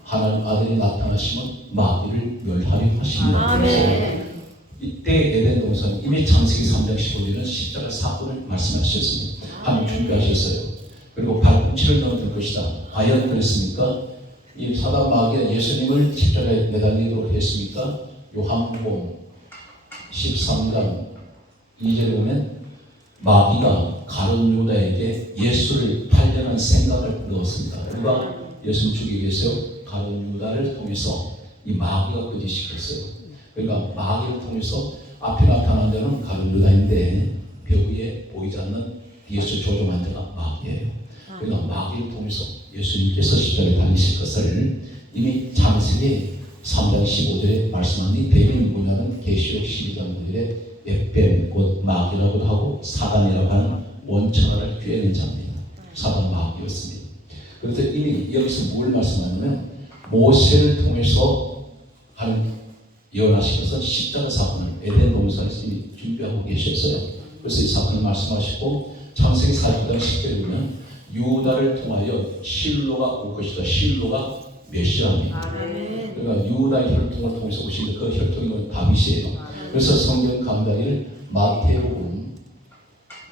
하나님 아들이 나타나시면 마귀를 멸하려 하십니다. 이때 에덴 동산 이미 창세기 3장 15절에는 십자가 사건을 말씀하셨습니다. 하나님 준비하셨어요. 그리고 발꿈치를 넣어줄 것이다. 과연 그랬습니까? 이 사단 마귀가 예수님을 십자가에 매달리도록 했습니까? 요한복음 13장 2절에 보면 마귀가 가룟 유다에게 예수를 팔려는 생각을 넣었습니다. 누가 예수를 죽이기 위해서 가룟 유다를 통해서 이 마귀가 거짓시켰어요. 그러니까 마귀를 통해서 앞에 나타난 데는 가룟 유다인데 벽 위에 보이지 않는 뒤에서 조종한 자가 마귀예요. 그러니까 마귀를 통해서 예수님께서 십자가에 달리실 것을 이미 창세기 3장 15절에 말씀한 이 뱀이 누구냐면 계시록 12장 9절에 뱀, 곧 마귀라고 하고 사단이라고 하는 원천하를 꿰는 자입니다. 사단 마귀였습니다. 그래서 이미 여기서 뭘 말씀하냐면 모세를 통해서 하는 예언하신 것은 십자가 사건을 에덴 동산에서 이미 준비하고 계셨어요. 그래서 이 사건을 말씀하시고 창세기 49장 10절에 보면 유다를 통하여 실로가 올 것이다. 실로가 메시아입니다. 그러니까 유다의 혈통을 통해서 오신 그 혈통이 다윗이에요. 그래서 성경 강단일 마태복음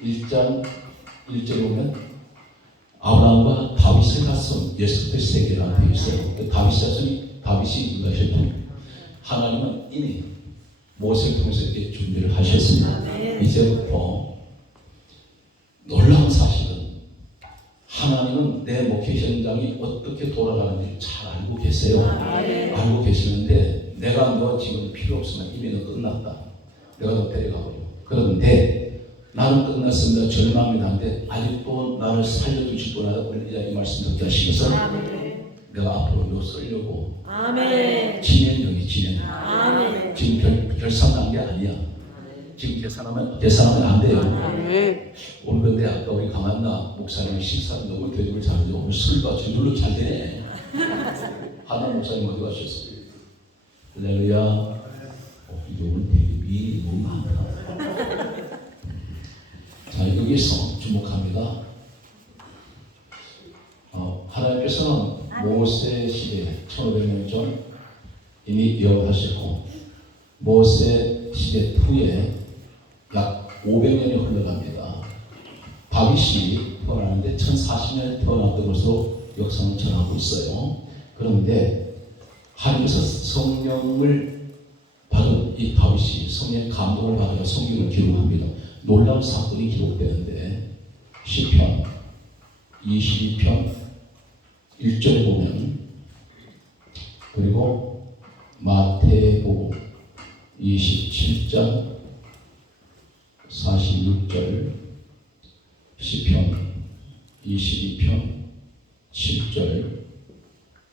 1장 1절에 보면 아브라함과 다윗의 자손 예수 그리스도의 세계라고 되어 있어요. 그 다윗 자손이 다윗이 유다 혈통. 하나님은 이미 모세를 통해서 이렇게 준비를 하셨습니다. 이제부터 놀라운 사실은 하나님은 내 목회 현장이 어떻게 돌아가는지 잘 알고 계세요. 알고 계시는데 내가 너 지금 필요 없으면 이미 너 끝났다. 내가 너 데려가버려. 그런데 나는 끝났습니다. 절망이 나는데 아직도 나를 살려주실 분 하다 올리자 이 말씀 듣게 하시면서 내가 앞으로 너 쓰려고 진행력이 진행. 지금 결산한 게 아니야. 지금 계산하면 안 돼요. 오늘 근데 아까 우리 강한나 목사님 식사를 너무 대접을 잘하죠. 오늘 술과 저절로 잘 되네. 한나 목사님 어디 가셨어요? 할렐루야. 이게 오늘 되게 미인이 너무 많다. 자, 여기서 주목합니다. 하나님께서는 모세 시대 1500년 전 이미 예언하셨고 모세 시대 후에 약 500년이 흘러갑니다. 다윗이 태어나는데 1040년에 태어났던 것으로 역사는 전하고 있어요. 그런데 하나님께서 성령을 받은 이 다윗이 성령의 감동을 받아 성경을 기록합니다. 놀라운 사건이 기록되는데 시편 22편 1절에 보면 그리고 마태복음 27장 46절 시편 22편 7절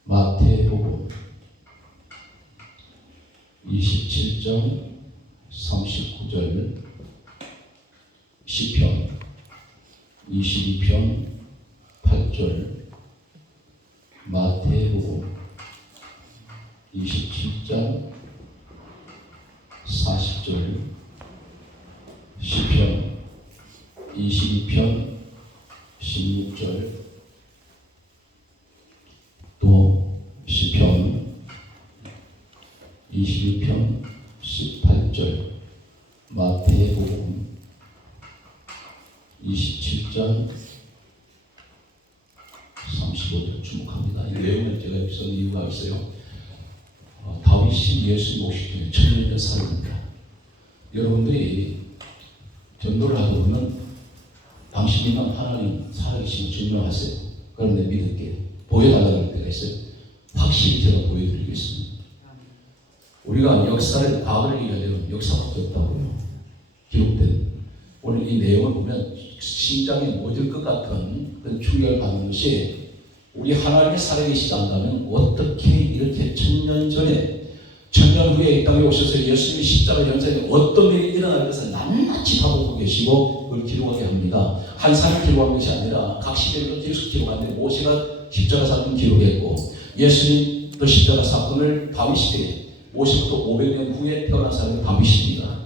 마태복음 27장 39절 시편 22편 8절 마태복음 27장 40절 시편 22편 16절 또 시편 22편 18절, 마태복음 27장 35절 주목합니다. 이 내용을 제가 여기서 이유가 있어요. 다윗이 예수님 오시기 전에 천년전 살입니다. 여러분들이 전도를 하다 보면 당신이만 하나님 살아계심을 증명하세요. 그런데 믿을게 보여달라는 때가 있어요. 확실히 제가 보여드리겠습니다. 우리가 역사를 과거를 이야기하면 역사밖에 없다고요. 기록된 오늘 이 내용을 보면 심장에 멎을 것 같은 그런 충격을 받는 것이, 우리 하나님이 살아계시지 않다면 어떻게 이렇게 천년 전에, 천년 후에 이 땅에 오셔서 예수님이 십자가 연상에 어떤 일이 일어날 것을 낱낱이 다 보고 계시고 그걸 기록하게 합니다. 한 사람이 기록한 것이 아니라 각 시대로 계속 기록하는데, 모세가 십자가 사건 기록했고, 예수님도 십자가 사건을 다윗 시대에, 모세부터 500년 후에 태어난 사람이 다윗입니다.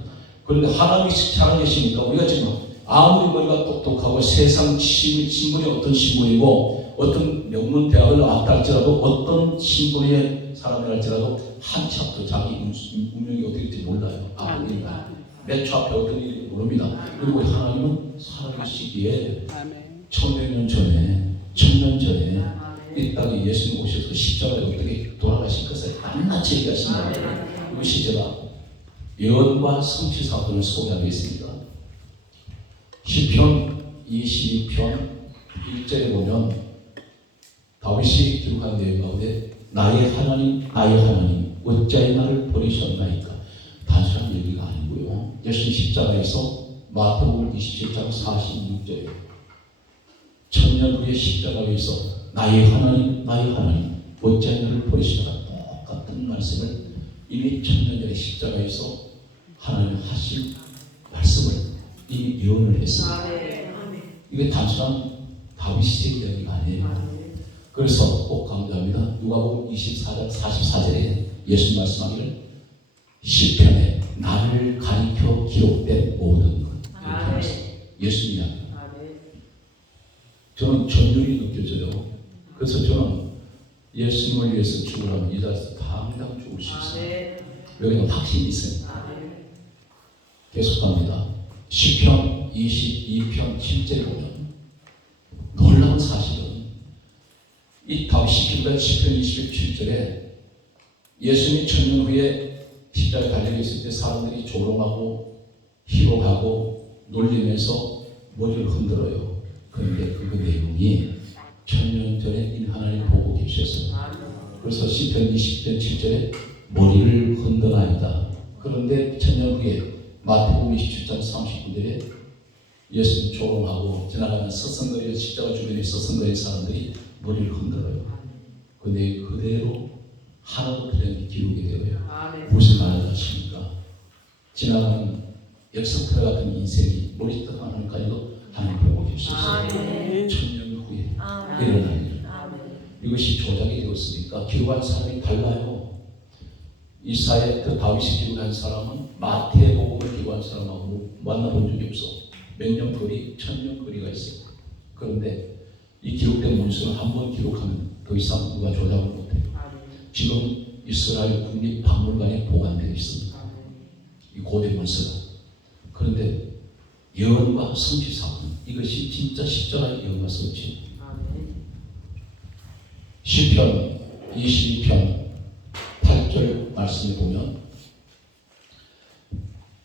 그런데 하나님이 살아계시니까 우리가 지금 아무리 머리가 똑똑하고 세상 신분이 어떤 신분이고 어떤 명문 대학을 나왔다 할지라도 어떤 신분의 사람이 할지라도 한치 앞도 자기 운명이 어떻게 될지 몰라요. 몇 초 앞에 어떤 일이 모릅니다. 그리고 하나님은 살아계시기에 천년 전에 이 땅에 예수님 오셔서 십자가에 어떻게 돌아가실 것을 낱낱이 얘기하십니다. 이것이 제가 예언과 성취 사건을 소개하겠습니다. 시편 22편 1절에 보면 다윗이 기록한 내용 가운데 나의 하나님 어찌하여 나를 버리셨나이까. 단순한 얘기가 아니고요. 예수님 십자가에서 마태복음 27장 46절에 천년 후에 십자가에서 나의 하나님 어찌하여 나를 버리시다가 똑같은 말씀을 이미 천년 전에 십자가에서 하나님 하신 말씀을 이미 예언을 했습니다. 이게 단순한 다윗의 이야기가 아니에요. 그래서 꼭 강조합니다. 누가복음 24장 44절에 예수님 말씀하기를 시편에 나를 가리켜 기록된 모든 것, 이렇게 말씀. 예수님 이야기. 저는 전율이 느껴져요. 그래서 저는 예수님을 위해서 죽으라면 이 자리에서 당장 죽을 수 있어요. 여기는 확신이 있어요. 계속합니다. 시편 22편 7절에 보면 놀라운 사실은 이 다윗이 기록한 시편 27절에 예수님이 천년 후에 십자가에 달려 있을 때 사람들이 조롱하고 희롱하고 놀리면서 머리를 흔들어요. 그런데 그 내용이 천년 전에 이미 하나님 보고 계셨어요. 그래서 시편 20편 7절에 머리를 흔드나이다. 그런데 천년 후에 마태복음 27장 39절에 예수님 조롱하고 지나가면 서성거리는 십자가 주변에 서성거리는 사람들이 머리를 흔들어요. 그런데 그대로 하나도 그냥 기록이 되어요. 무슨 말을 하십니까? 지나가는 역사터 같은 인생이 머리부터 하나님까지도 하나님 보고 계셨어요. 천년 후에 일어날 일. 이것이 조작이 되었으니까 기록한 사람이 달라요. 이사야 그 다윗이 기록한 사람은 마태복음을 기록한 사람하고 만나본 적이 없어. 몇 년 거리, 천년 거리가 있어요. 그런데 이 기록된 문서는 한 번 기록하면 더 이상 누가 조작을 못해요. 지금 이스라엘 국립박물관에 보관되어 있습니다. 이 고대 문서가. 그런데 예언과 성취 사건, 이것이 진짜 십자가의 예언과 성취. 시편 22편 8절 말씀을 보면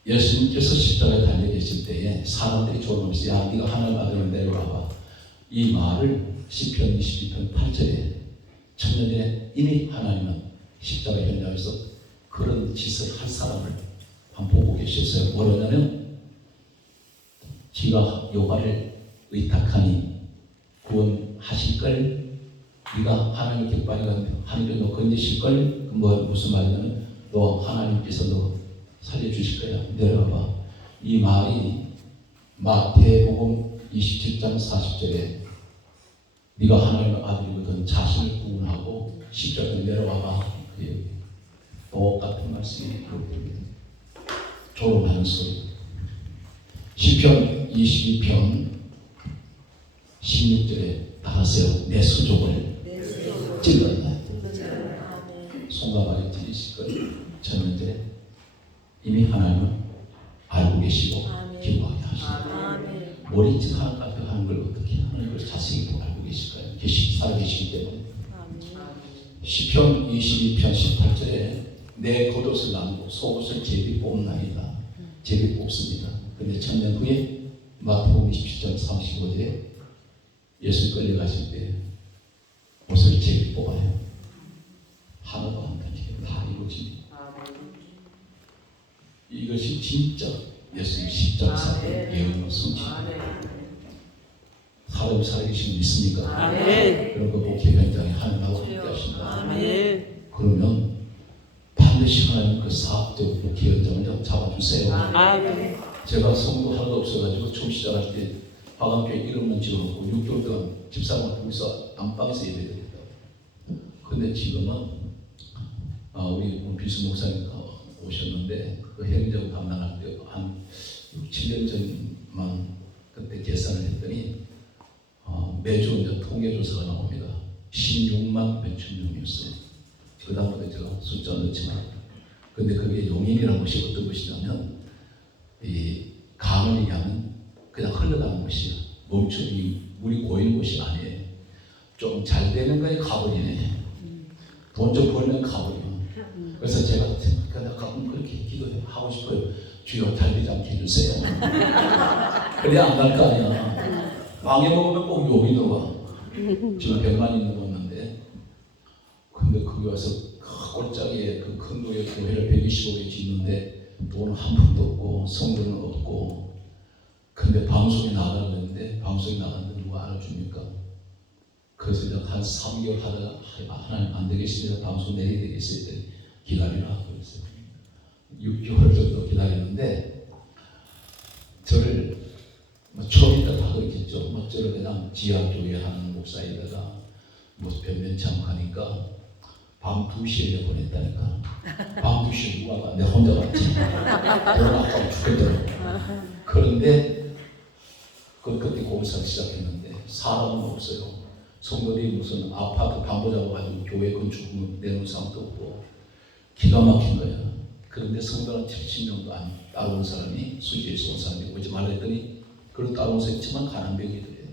예수님께서 십자가에 달려 계실 때에 사람들이 조롱하면서 야 네가 하나님 아들을 내려와봐. 이 말을 시편 22편 8절에 천년 전에 이미 하나님은 십자가 현장에서 그런 짓을 할 사람을 한번 보고 계셨어요. 뭐냐면 지가 여호와를 의탁하니 구원하실 걸, 네가 하나님 깃발이 가는데 하늘에 너 건지실 걸. 뭐 무슨 말이냐면 너 하나님께서 너 살려주실 거야. 내려봐. 이 말이 마태복음 27장 40절에 네가 하나님의 아들이거든 자신을 구원하고 십자가에 내려와봐. 똑같은 말씀이 기록됩니다. 조롱하는 소리. 시편 22편 16절에 나가세요. 내 수족을 찔렀다. 손과 발이 찢으실 거예요. 천년전에 이미 하나님은 알고 계시고 아멘. 기도하게 하시고 아멘. 머리짓 하는 앞에 하는 걸 어떻게 하는 걸 자세히 알고 계실 거예요. 살아계시기 때문에. 아멘. 시편 22편 18절에 내 겉옷을 나누고 속옷을 제비 뽑나이다. 제비 뽑습니다. 근데 천년 후에 마태복음 27장 35절에 예수 끌려가실 때 옷을 제비 뽑아요. 하나도 안 다치게 다 이루어집니다. 이것이 진짜 예수님 십자가 사건 예언의 성취입니다. 사람 살아계신 분 있습니까? 아멘. 그런 거 목회 현장에 하나님하고 함께 하신다. 아멘. 그러면 반드시 하나님 그 사업도 목회 현장을 잡아주세요. 아멘. 제가 성도 하나도 없어가지고 처음 시작할 때 화강교회 이름만 지어놓고 6개월 동안 집사람을 거기서 안방에서 예배를 했다. 근데 지금은 우리 비수 목사님 오셨는데 그 행정 담당할 때 한 6, 7년 전만 그때 계산을 했더니 매주 이제 통계조사가 나옵니다. 16만 몇천 명이었어요. 그 다음부터 제가 숫자 넣지만 근데 그게 용인이라는 것이 어떤 것이냐면 이 강을 향은 그냥 흘러가는 것이야. 멈춰이 물이 고이는 곳이 아니에요. 좀 잘 되는 거에 가버리네. 돈 좀 벌면 가버려. 그래서 제가 가끔 그렇게 기도하고 싶어요. 주여 달리지 않게 해주세요. 그래야 안 갈 거 아니야. 망해 먹으면 꼭 욕이 들어와. 지금 100만이 넘었는데 근데 거기 와서 꼴짝이에 그 큰 교회 교회를 125개 짓는데 돈 한 푼도 없고 성도는 없고 근데 방송에 나가는데 방송에 나갔는데 누가 알아줍니까? 그래서 이제 한 3개월 하다가 하나님 안 되겠습니다. 방송 내리게 되겠어요. 기다리라 그랬어요. 6개월 정도 기다렸는데 저를 처음이니까 다 그랬겠죠. 저를 그냥 지하교회 하는 목사에다가 변변참 가니까 밤 2시에 보냈다니까. 밤 2시에 누가 가? 내가 혼자 갔지. 돈 아까워 죽겠더라고. 그런데 그때 공사를 시작했는데 사람은 없어요. 성도들이 무슨 아파트 담보 잡아가지고 교회 건축 내놓은 사람도 없고 기가 막힌 거야. 그런데 성도는 70명도 안 따라온 사람이 수지에서 온 사람이 오지 말라 했더니 그걸 따라온 사람이 있지만 가난뱅이들이에요.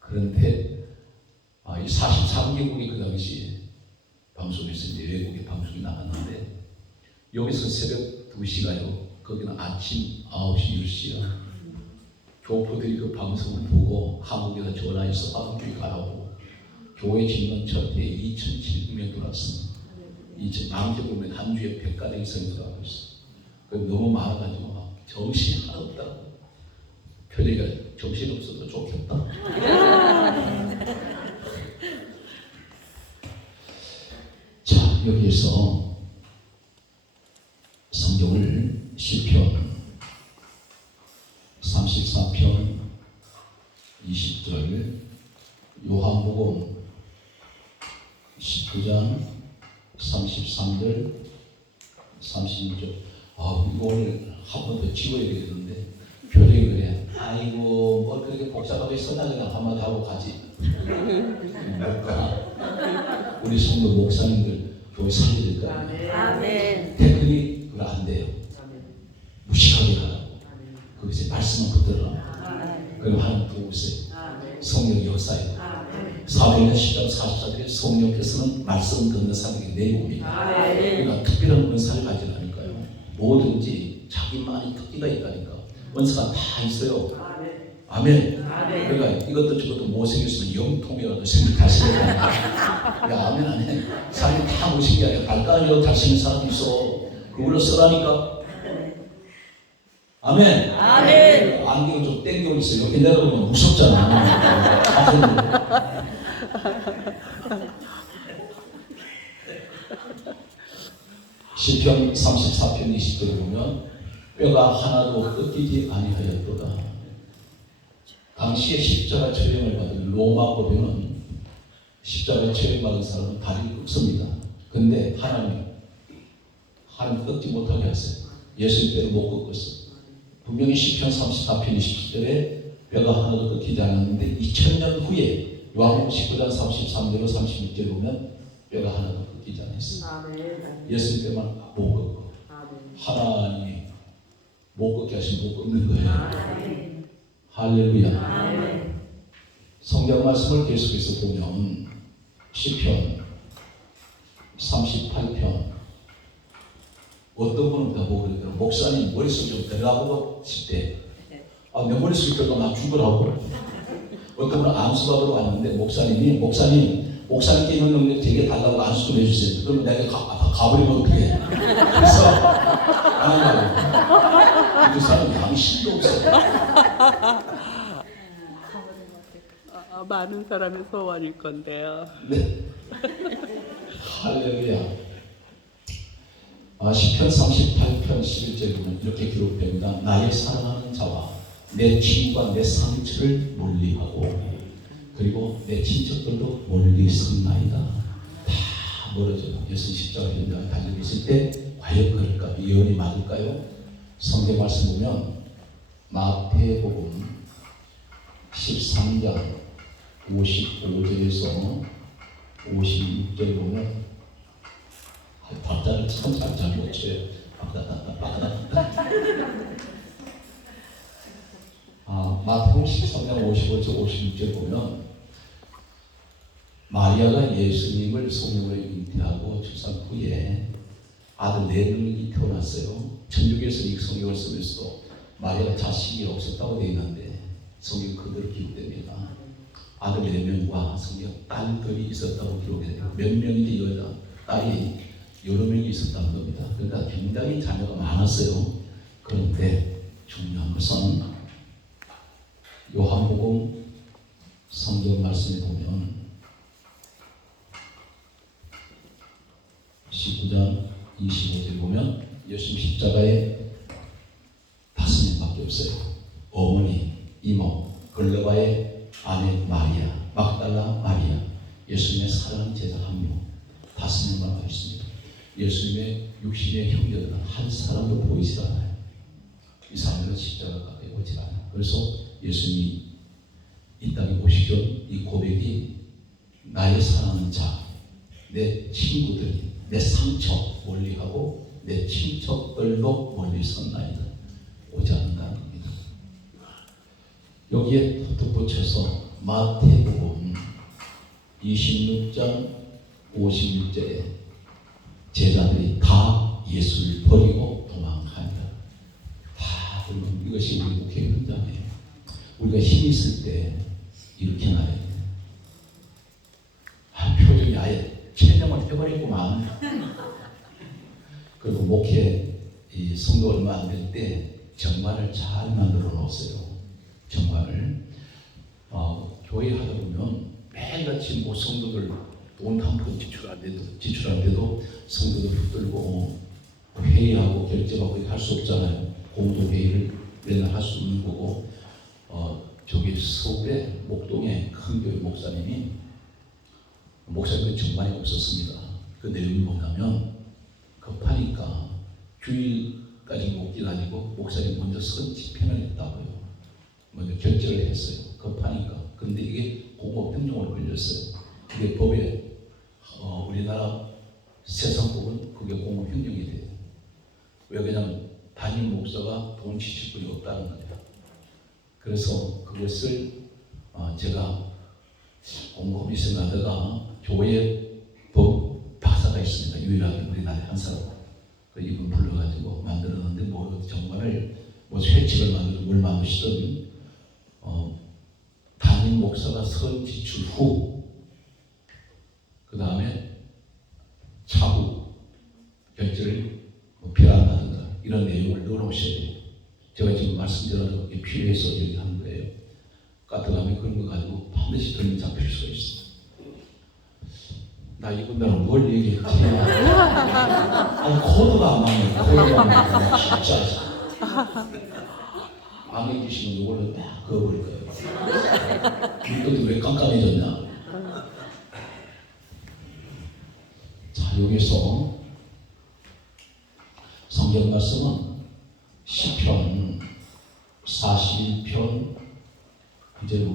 그런데 이 43개국이 그 당시 방송에서 이제 외국에 방송이 나갔는데 여기서 새벽 2시가요. 거기는 아침 9시, 10시야. 교포들이 그 방송을 보고 한국에다 전화해서 한국교회 가라고 교회 짓는 절대 2,700명 들어왔습니다. 남쪽 보면 한 주에 100가정 이상이 들어가고 있어. 너무 많아가지고 막 정신이 하나 없다고. 표리가 정신 없어도 좋겠다. 자, 여기에서 성경을 시편 34편 20절, 요한복음 19장 33절 36절. 이걸 한 번 더 지워야 되겠는데 표정이 그래. 아이고 뭘 그렇게 복잡하게 써나 그냥 한마디 하고 가지. 뭘까? 우리 성도 목사님들 교회 살려야 될 거 아니에요. 아멘. 테크닉 그거 안 돼요. 무식하게 가라고. 거기서 말씀을 붙들어라. 그리고 하나님 부으세요. 성령 역사에 사도행전 10장 44절에 성령께서는 말씀 듣는 사람에게 내려옵니다. 그러니까 특별한 은사를 가지는 않을까요? 뭐든지 자기만의 특기가 있다니까. 은사가 다 있어요. 아멘. 그러니까 이것도 저것도 못생겼으면 영통이라도 생각하시는 거야. 아멘 안 해. 사람이 다 못생긴 게 아니라 발가락이라도 잘생긴 사람도 있어. 그걸로 쓰라니까. 아멘. 아멘. 안경을 좀 땡겨 있어요. 여기 내려보면 무섭잖아. 시편 34편 20절에 보면 뼈가 하나도 꺾이지 아니하였도다. 당시에 십자가 처형을 받은 로마 법에는 십자가 처형받은 사람은 다리를 꺾습니다. 근데 하나님 꺾지 못하게 했어요. 예수님 뼈를 못 꺾었어요. 분명히 시편 34편 20절에 뼈가 하나도 꺾이지 않았는데 2000년 후에 요한복음 19장 33절로 36절 보면 뼈가 하나도 꺾이지 않았습니다. 아멘. 예수님 뼈만 못 꺾고 아멘. 하나님이 못 꺾게 하시면 못 꺾는 거예요. 아멘. 할렐루야. 아멘. 성경 말씀을 계속해서 보면 시편 38편 어떤 분은 다 보고 그러더라고요. 목사님 머릿속에 좀 들어가보고 싶대. 내 머릿속에 들어가면 죽으라고. 어떤 분은 안수받으러 왔는데 목사님께 이런 능력 되게 달라고 안수 좀 해주세요. 그러면 내가 가버리면 어떡해. 그래서 안 한다고. 그 사람 양심도 없어요. 많은 사람의 소원일 건데요. 네. 할렐루야. 시편 38편 11절에 보면 이렇게 기록됩니다. 나의 사랑하는 자와 내 친구가 내 상처를 멀리하고 그리고 내 친척들도 멀리 선나이다. 다 멀어져요. 예수 십자가 현장에 달려 있을 때 과연 그럴까? 예언이 맞을까요? 성경 말씀 보면 마태복음 13장 55절에서 56절에 보면 박자를 참 잘 못 쳐요. 마태복음 13장 55절 56절 보면 마리아가 예수님을 성령으로 잉태하고 출산 후에 아들 4명이 태어났어요. 천주교에서 이 성경을 쓰면서도 마리아가 자식이 없었다고 되어 있는데 성경 그대로 기록됩니다. 아들 4명과 성경 딸들이 있었다고 기록해요. 몇 명인지 여자 딸이 여러 명이 있었다는 겁니다. 그러니까 굉장히 자녀가 많았어요. 그런데 중요한 것은 요한복음 성경 말씀에 보면 19장 25절에 보면 예수님 십자가에 5명밖에 없어요. 어머니, 이모, 글로바의 아내 마리아, 막달라 마리아, 예수님의 사랑하는 제자 1명, 5명만 있습니다. 예수님의 육신의 형제들은 한 사람도 보이지 않아요. 이 사람들은 십자가 가까이 오지 않아요. 그래서 예수님이 이 땅에 오시기 전 이 고백이 나의 사랑하는 자, 내 친구들이 내 상처 멀리하고 내 친척들도 멀리 선나이다. 오지 않는다는 겁니다. 여기에 덧붙여서 마태복음 26장 56절에 제자들이 다 예수를 버리고 도망한다. 다 그러면 이것이 우리 목회 현장이에요. 우리가 힘 있을 때 이렇게 나야 돼. 표정이 아예 체념을 해버리고만. 그리고 목회 이 성도 얼마 안 될 때 정말을 잘 만들어 놓았어요. 정말을 교회 하다 보면 매일같이 뭐 성도들 돈 한 푼 지출할 때도 성도들 붙들고 회의하고 결제하고 할 수 없잖아요. 공동 회의를 맨날 할 수 없는 거고 저기 서울에 목동에 큰 교회 목사님이 정말이 없었습니다. 그 내용이 뭐냐면 급하니까 주일까지 못 기다리고 목사님 먼저 선 집행을 했다고요. 먼저 결제를 했어요. 급하니까. 근데 이게 공업행정으로 걸렸어요. 그게 법에 우리나라 세상법은 그게 공업행정이 돼요. 왜 그냥 담임 목사가 돈 지출권이 없다는 거예요. 그래서 그것을 제가 공공미션 하다가 교회 법 박사가 있습니다. 유일하게 우리나라에 한 사람. 그 이분 불러가지고 만들었는데 정말 회칙을 만들고 뭘 만드시던 담임 목사가 선 지출 후 그 다음에 차후 결제를 필요한다든가 이런 내용을 넣어놓으셔야 돼요. 제가 지금 말씀드려서 그게 필요해서 여기 한 거예요. 까딱하면 그런 거 가지고 반드시 들림 잡힐 수가 있어. 나 이분들은 뭘 얘기했지? 아니 코드가 안 맞네. 코드가 안 맞네. 진짜. 안 해주시면 이걸로 딱 그어버릴 거예요. 이것도 왜 깜깜해졌냐? 자, 여기서 성경 말씀은 시편 41편 이제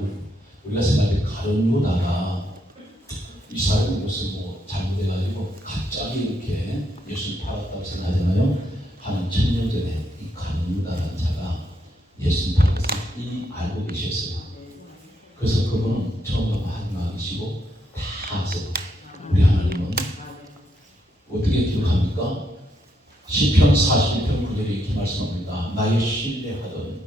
우리가 생각할 때 가룟 유다가 이 사람이 무슨 뭐 잘못해가지고 갑자기 이렇게 예수를 팔았다고 생각하잖아요. 한 1000년 전에 이 가룟유다라는 자가 예수를 팔 것을 이미 알고 계셨어요. 그래서 그분은 처음에 하나님이시고 다 아세요. 우리 하나님은 어떻게 기억합니까? 시편 41편 9절에 이렇게 말씀합니다. 나의 신뢰하던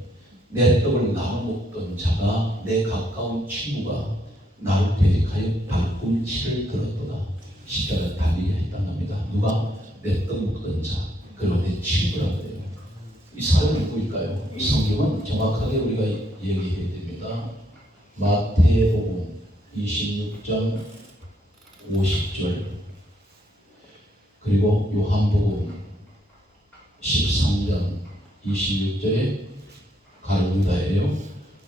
내 떡을 나눠 먹던 자가 내 가까운 친구가 나를 대적하여 발꿈치를 들었도다. 십자가에 달리게 했다는 겁니다. 누가? 내 떡 먹던 자, 그리고 내 친구라고 해요. 이 사람이 누구일까요? 성경은 정확하게 우리가 얘기해야 됩니다. 마태복음 26장 50절, 그리고 요한복음 13장 26절에 가룟유다예요.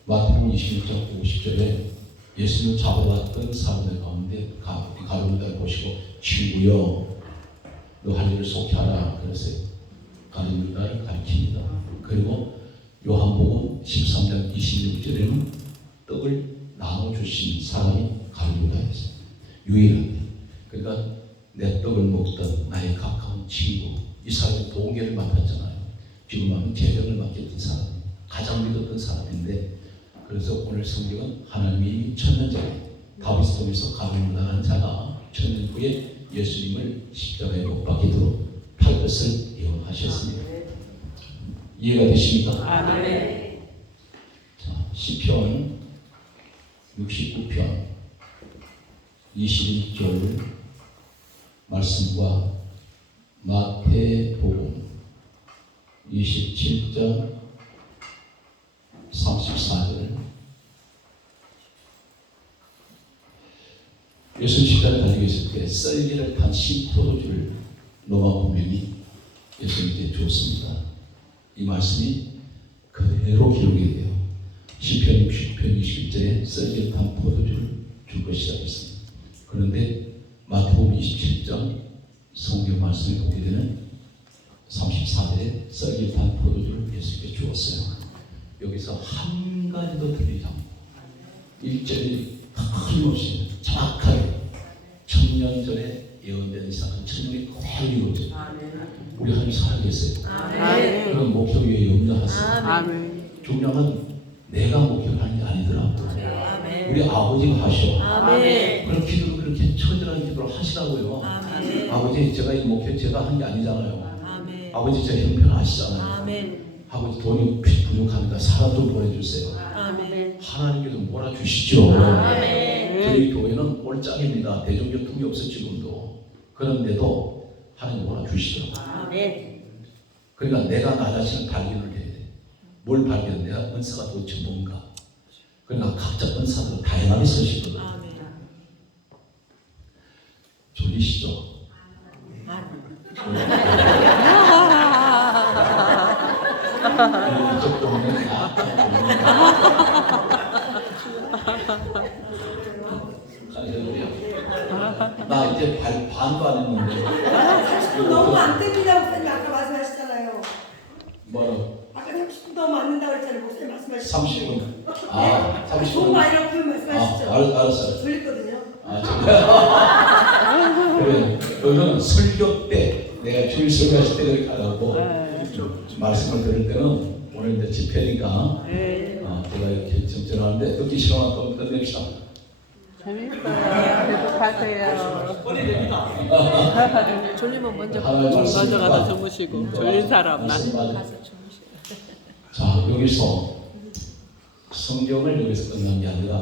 마태복음 26장 50절에 예수를 잡아왔던 사람들 가운데 가룟유다를 보시고 친구여 너 할 일을 속히 하라 그러세요. 가룟유다를 가리킵니다. 그리고 요한복음 13장 26절에는 떡을 나눠주신 사람이 가룟유다였어요. 유일하게. 그러니까 내 떡을 먹던 나의 가까운 친구, 이 사람이 동계를 맡았잖아요. 지금은 재정을 맡겼던 사람, 가장 믿었던 사람인데, 그래서 오늘 성경은 하나님이 1000년 전에 다윗을 통해서 가룟유다라는 자가 1000년 후에 예수님을 십자가에 못 박히도록 팔 것을 예언하셨습니다. 이해가 되십니까? 아멘. 자, 시편 69편 21절 말씀과 마태복음 27장 34절 예수 십자가에 달리고 있을 때 썰기를 탄 신포도주를 로마 군민이 예수님께 주었습니다. 이 말씀이 그대로 기록이 돼요. 시편 60편 21절에 썰기를 탄 포도주를 줄 것이라고 했습니다. 그런데 마태복음 27장 성경 말씀에 보게 되는 34절에 썰기를 탄 포도주를 예수님께 주었어요. 여기서 한 가지도 틀리지 않고 일절이 틀림없이 정확하게 1000년 전에 예언된 사건, 1000년이 그대로 이루어져요. 우리 하나님 살아계세요. 아멘. 그런 목표 위에 염려하세요. 아멘. 중요한 내가 목표를 하는 게 아니더라고요. 아멘. 우리 아버지가 하셔. 아멘. 그런 기도를 그렇게 처절한 기도를 하시라고요. 아멘. 아버지, 제가 이 목표 제가 한 게 아니잖아요. 아멘. 아버지, 제 형편 아시잖아요. 아멘. 아버지, 돈이 부족합니다. 사람 좀 보내주세요. 아멘. 하나님께서 몰아주시죠. 아멘. 저희 교회는 꼴짝입니다. 대중교통이 없어 지금도. 그런데도 하나님 몰아주시죠. 아멘. 그러니까 내가 나 자신을 발견을 해야 돼. 뭘 발견? 내가 은사가 도대체 뭔가. 그러니까 각자 은사들을 다양하게 쓰시거든. 아멘. 졸리시죠? 이쪽 동네 나 이제 반도 안 했는데. 너무 안 됩니다. 목사님 아까 말씀하셨잖아요. 뭐로? 아까 30분 너무 안 된다고 했잖아요. 목사님 말씀하셨죠. 30분. 아, 30분. 너무 많이라고 표현 말씀하시죠. 알았어요. 졸리거든요. 그래. 그거는 설교 때 내가 주일 설교하실 때 그렇게 하라고 말씀을 들을 때는 오늘 이제 집회니까 제가 이렇게 좀 전하는데 듣기 싫어하면 또 끝냅시다. 재밌어요. 계속하세요. 졸리면 먼저 하나님 말씀 먼저 가서 주무시고 졸린 사람만. 가서 주무시고. 자, 여기서 성경을 여기서 끝난 게 아니라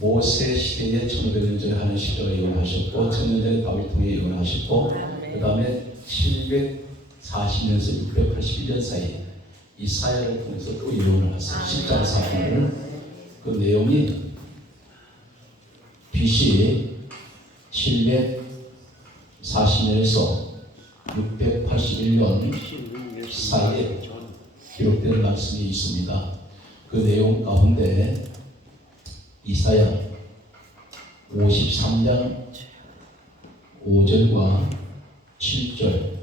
모세 시대에 1500년 전에 하는 시대가 예언하셨고 1000년 전에 다윗 통해 예언하셨고 그 다음에 740년에서 681년 사이에 이사야를 통해서 또 예언을 하셨어요. 십자가 사건을. 그 내용이 BC 740년에서 681년 사이에 기록된 말씀이 있습니다. 그 내용 가운데 이사야 53장 5절과 7절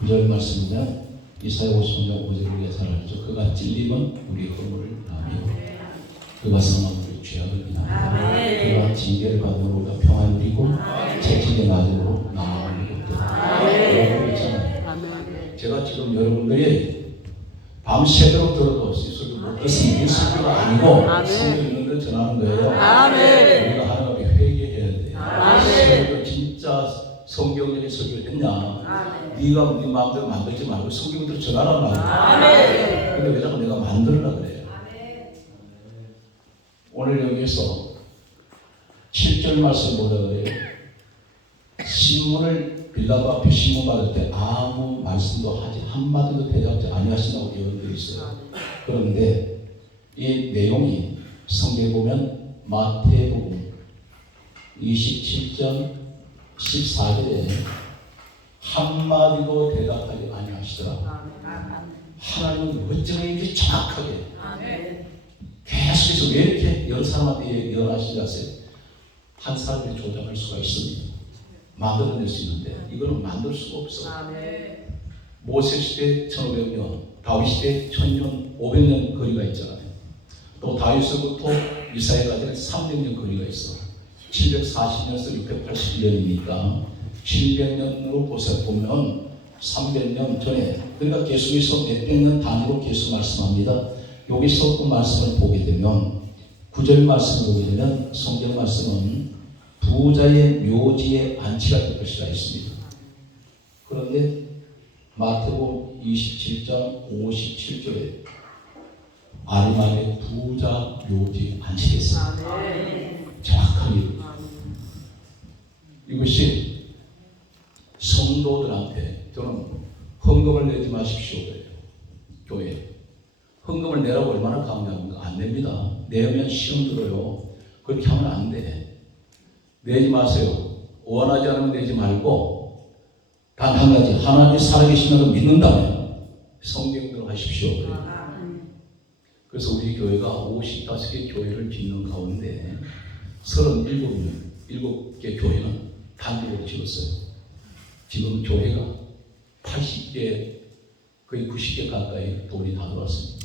9절 말씀이면 이사야 53장 5절 우리가 잘 알죠. 그가 찔림은 우리 허물을 나며 그가 상함을 죄악을 인하여 그러한 징계를 받으므로 우리가 평안을 누리고 채찍의 낮음으로 나아가는 것들 그렇잖아요. 아멘. 제가 지금 여러분들이 밤새도록 들어도 시술도 못 듣습니다. 이 설교가 아니고 아멘. 성경 있는 걸 전하는 거예요. 아멘. 우리가 하나님 앞에 회개해야 돼요. 아멘. 설교 진짜 성경적인 설교를 했냐? 네가 네 마음대로 만들지 말고 성경대로 전하란 말이야. 근데 왜 자꾸 내가 만들으라 그래요? 오늘 여기에서 7절 말씀 뭐라 그래요? 신문을 빌라도 앞에 신문 받을 때 아무 말씀도 하지 한마디도 대답하지 아니하신다고 예언되어 있어요. 그런데 이 내용이 성경에 보면 마태복음 27장 14절에 한마디도 대답하지 아니하시더라. 하나님은 어쩌면 이렇게 정확하게 계속해서 왜 이렇게 여러 사람한테 예언하시는지 아세요? 한 사람이 조작할 수가 있습니다. 만들어낼 수 있는데 이거는 만들 수가 없어. 모세 시대 1500년, 다윗 시대 1000년, 500년 거리가 있잖아요. 또 다윗서부터 이사야까지는 300년 거리가 있어. 740년에서 681년이니까 700년으로 보면 300년 전에, 그러니까 계속해서 몇백 년 단위로 계속 말씀합니다. 여기서 그 말씀을 보게 되면 9절 말씀을 보게 되면 성경 말씀은 부자의 묘지에 안치가 될 것이라 있습니다. 그런데 마태복음 27장 57절에 아리마의 부자 묘지에 안치겠습니다. 정확하게 이것이 성도들한테 저는 헌금을 내지 마십시오 그래요. 교회 헌금을 내라고 얼마나 강요합니까? 안 냅니다. 내면 시험 들어요. 그렇게 하면 안 돼. 내지 마세요. 원하지 않으면 내지 말고 단 한 가지, 하나님이 살아계시면 믿는다면 성경대로 하십시오 그래요. 그래서 우리 교회가 55개 교회를 짓는 가운데 37개 교회는 단독으로 지었어요. 지금 교회가 80개, 거의 90개 가까이 돈이 다 들어왔습니다.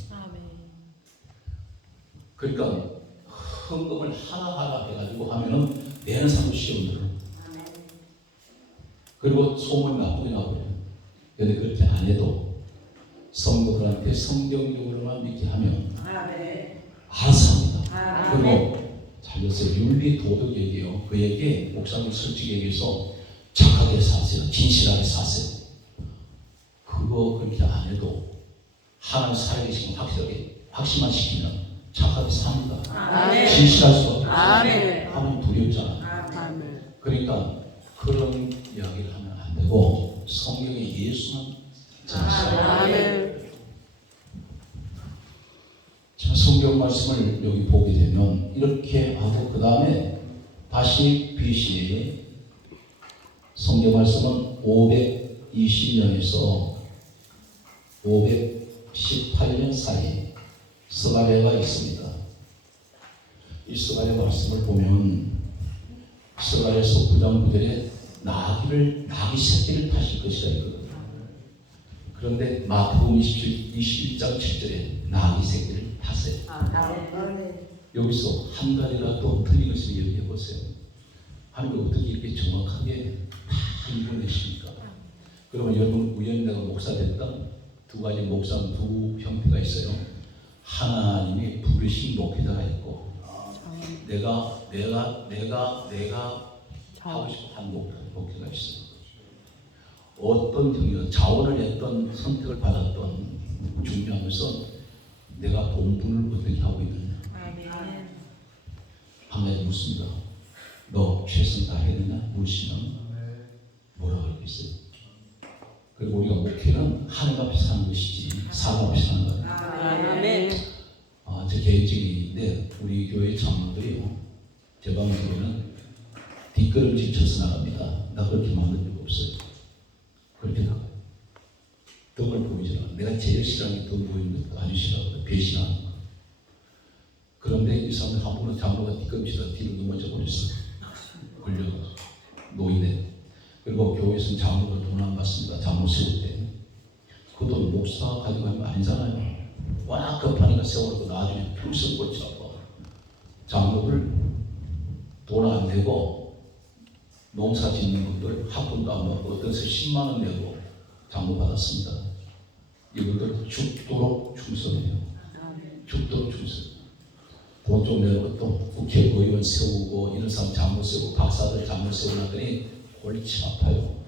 그러니까 헌금을 하나하나 해가지고 하면은 내는 사람도 시험 들어요. 그리고 소문이 나쁘게 나버려요. 그런데 그렇게 안 해도 성도들한테 성경적으로만 믿게 하면 알아서 합니다. 그리고 잘렸어요. 윤리 도덕 얘기요. 그에게 목사님 솔직히 얘기해서 착하게 사세요. 진실하게 사세요. 그거 그렇게 안 해도 하나님 살아계신 거 확신만 시키면 착하게 삽니다. 진실할 수 없어요. 하나님 두렵잖아. 그러니까 그런 이야기를 하면 안 되고 성경에 예수만 전하시라. 자, 성경 말씀을 여기 보게 되면 이렇게 하고 그 다음에 다시 BC 성경 말씀은 520년에서 518년 사이 스가랴가 있습니다. 이 스가랴 말씀을 보면 스가랴서 9장 9절에 나귀 새끼를 타실 것이라 있거든요. 그런데 마태복음 21장 7절에 나귀 새끼를 타세요. 여기서 한 가지라도 틀린 것을 얘기해 보세요. 하나님 어떻게 이렇게 정확하게 다 읽어내십니까? 그러면 여러분 우연히 내가 목사 됐던 두 가지 목사는 두 형태가 있어요. 하나님이 부르신 목회자가 있고 내가 하고 싶은 한 목회가 있어요. 어떤 형이든 자원을 했던 선택을 받았던 중요한 것은 내가 본분을 어떻게 하고 있느냐. 한 가지 묻습니다. 너 최선 다했느냐? 물으시면 뭐라고 하겠어요? 그리고 우리가 목회는 하늘 앞에 사는 것이지 사람 앞에 사는 거예요. 제 개인적인데 우리 교회 장로들이요. 제 방송에는 뒷걸음질 쳐서 나갑니다. 나 그렇게 만든 적 없어요. 그렇게 나가요. 덕을 보이지 않아. 내가 제일 싫어하는 게 덕을 보이는 것도 아주 싫어하거든. 배신하는 거. 그런데 이 사람들 한 번은 장로가 뒷걸음질하다 뒤로 넘어져 버렸어요. 걸려가지고 노인네. 그리고 교회에서는 장로가 돈 안 받습니다. 장로 세울 때. 그 돈 목사 가지고 하는 거 아니잖아요. 워낙 급하니까 세워놓고 나중에 평생 꼴찌 아파. 장로들 돈 안 내고 농사 짓는 분들 학금도 안 받고 어떤 데서 10만 원 내고 장로 받았습니다. 이분들 죽도록 충성해요. 죽도록 충성. 돈 좀 내고 또 국회의원 세우고 이런 사람 장로 세우고 박사들 장로 세우려더니 골치 아파요.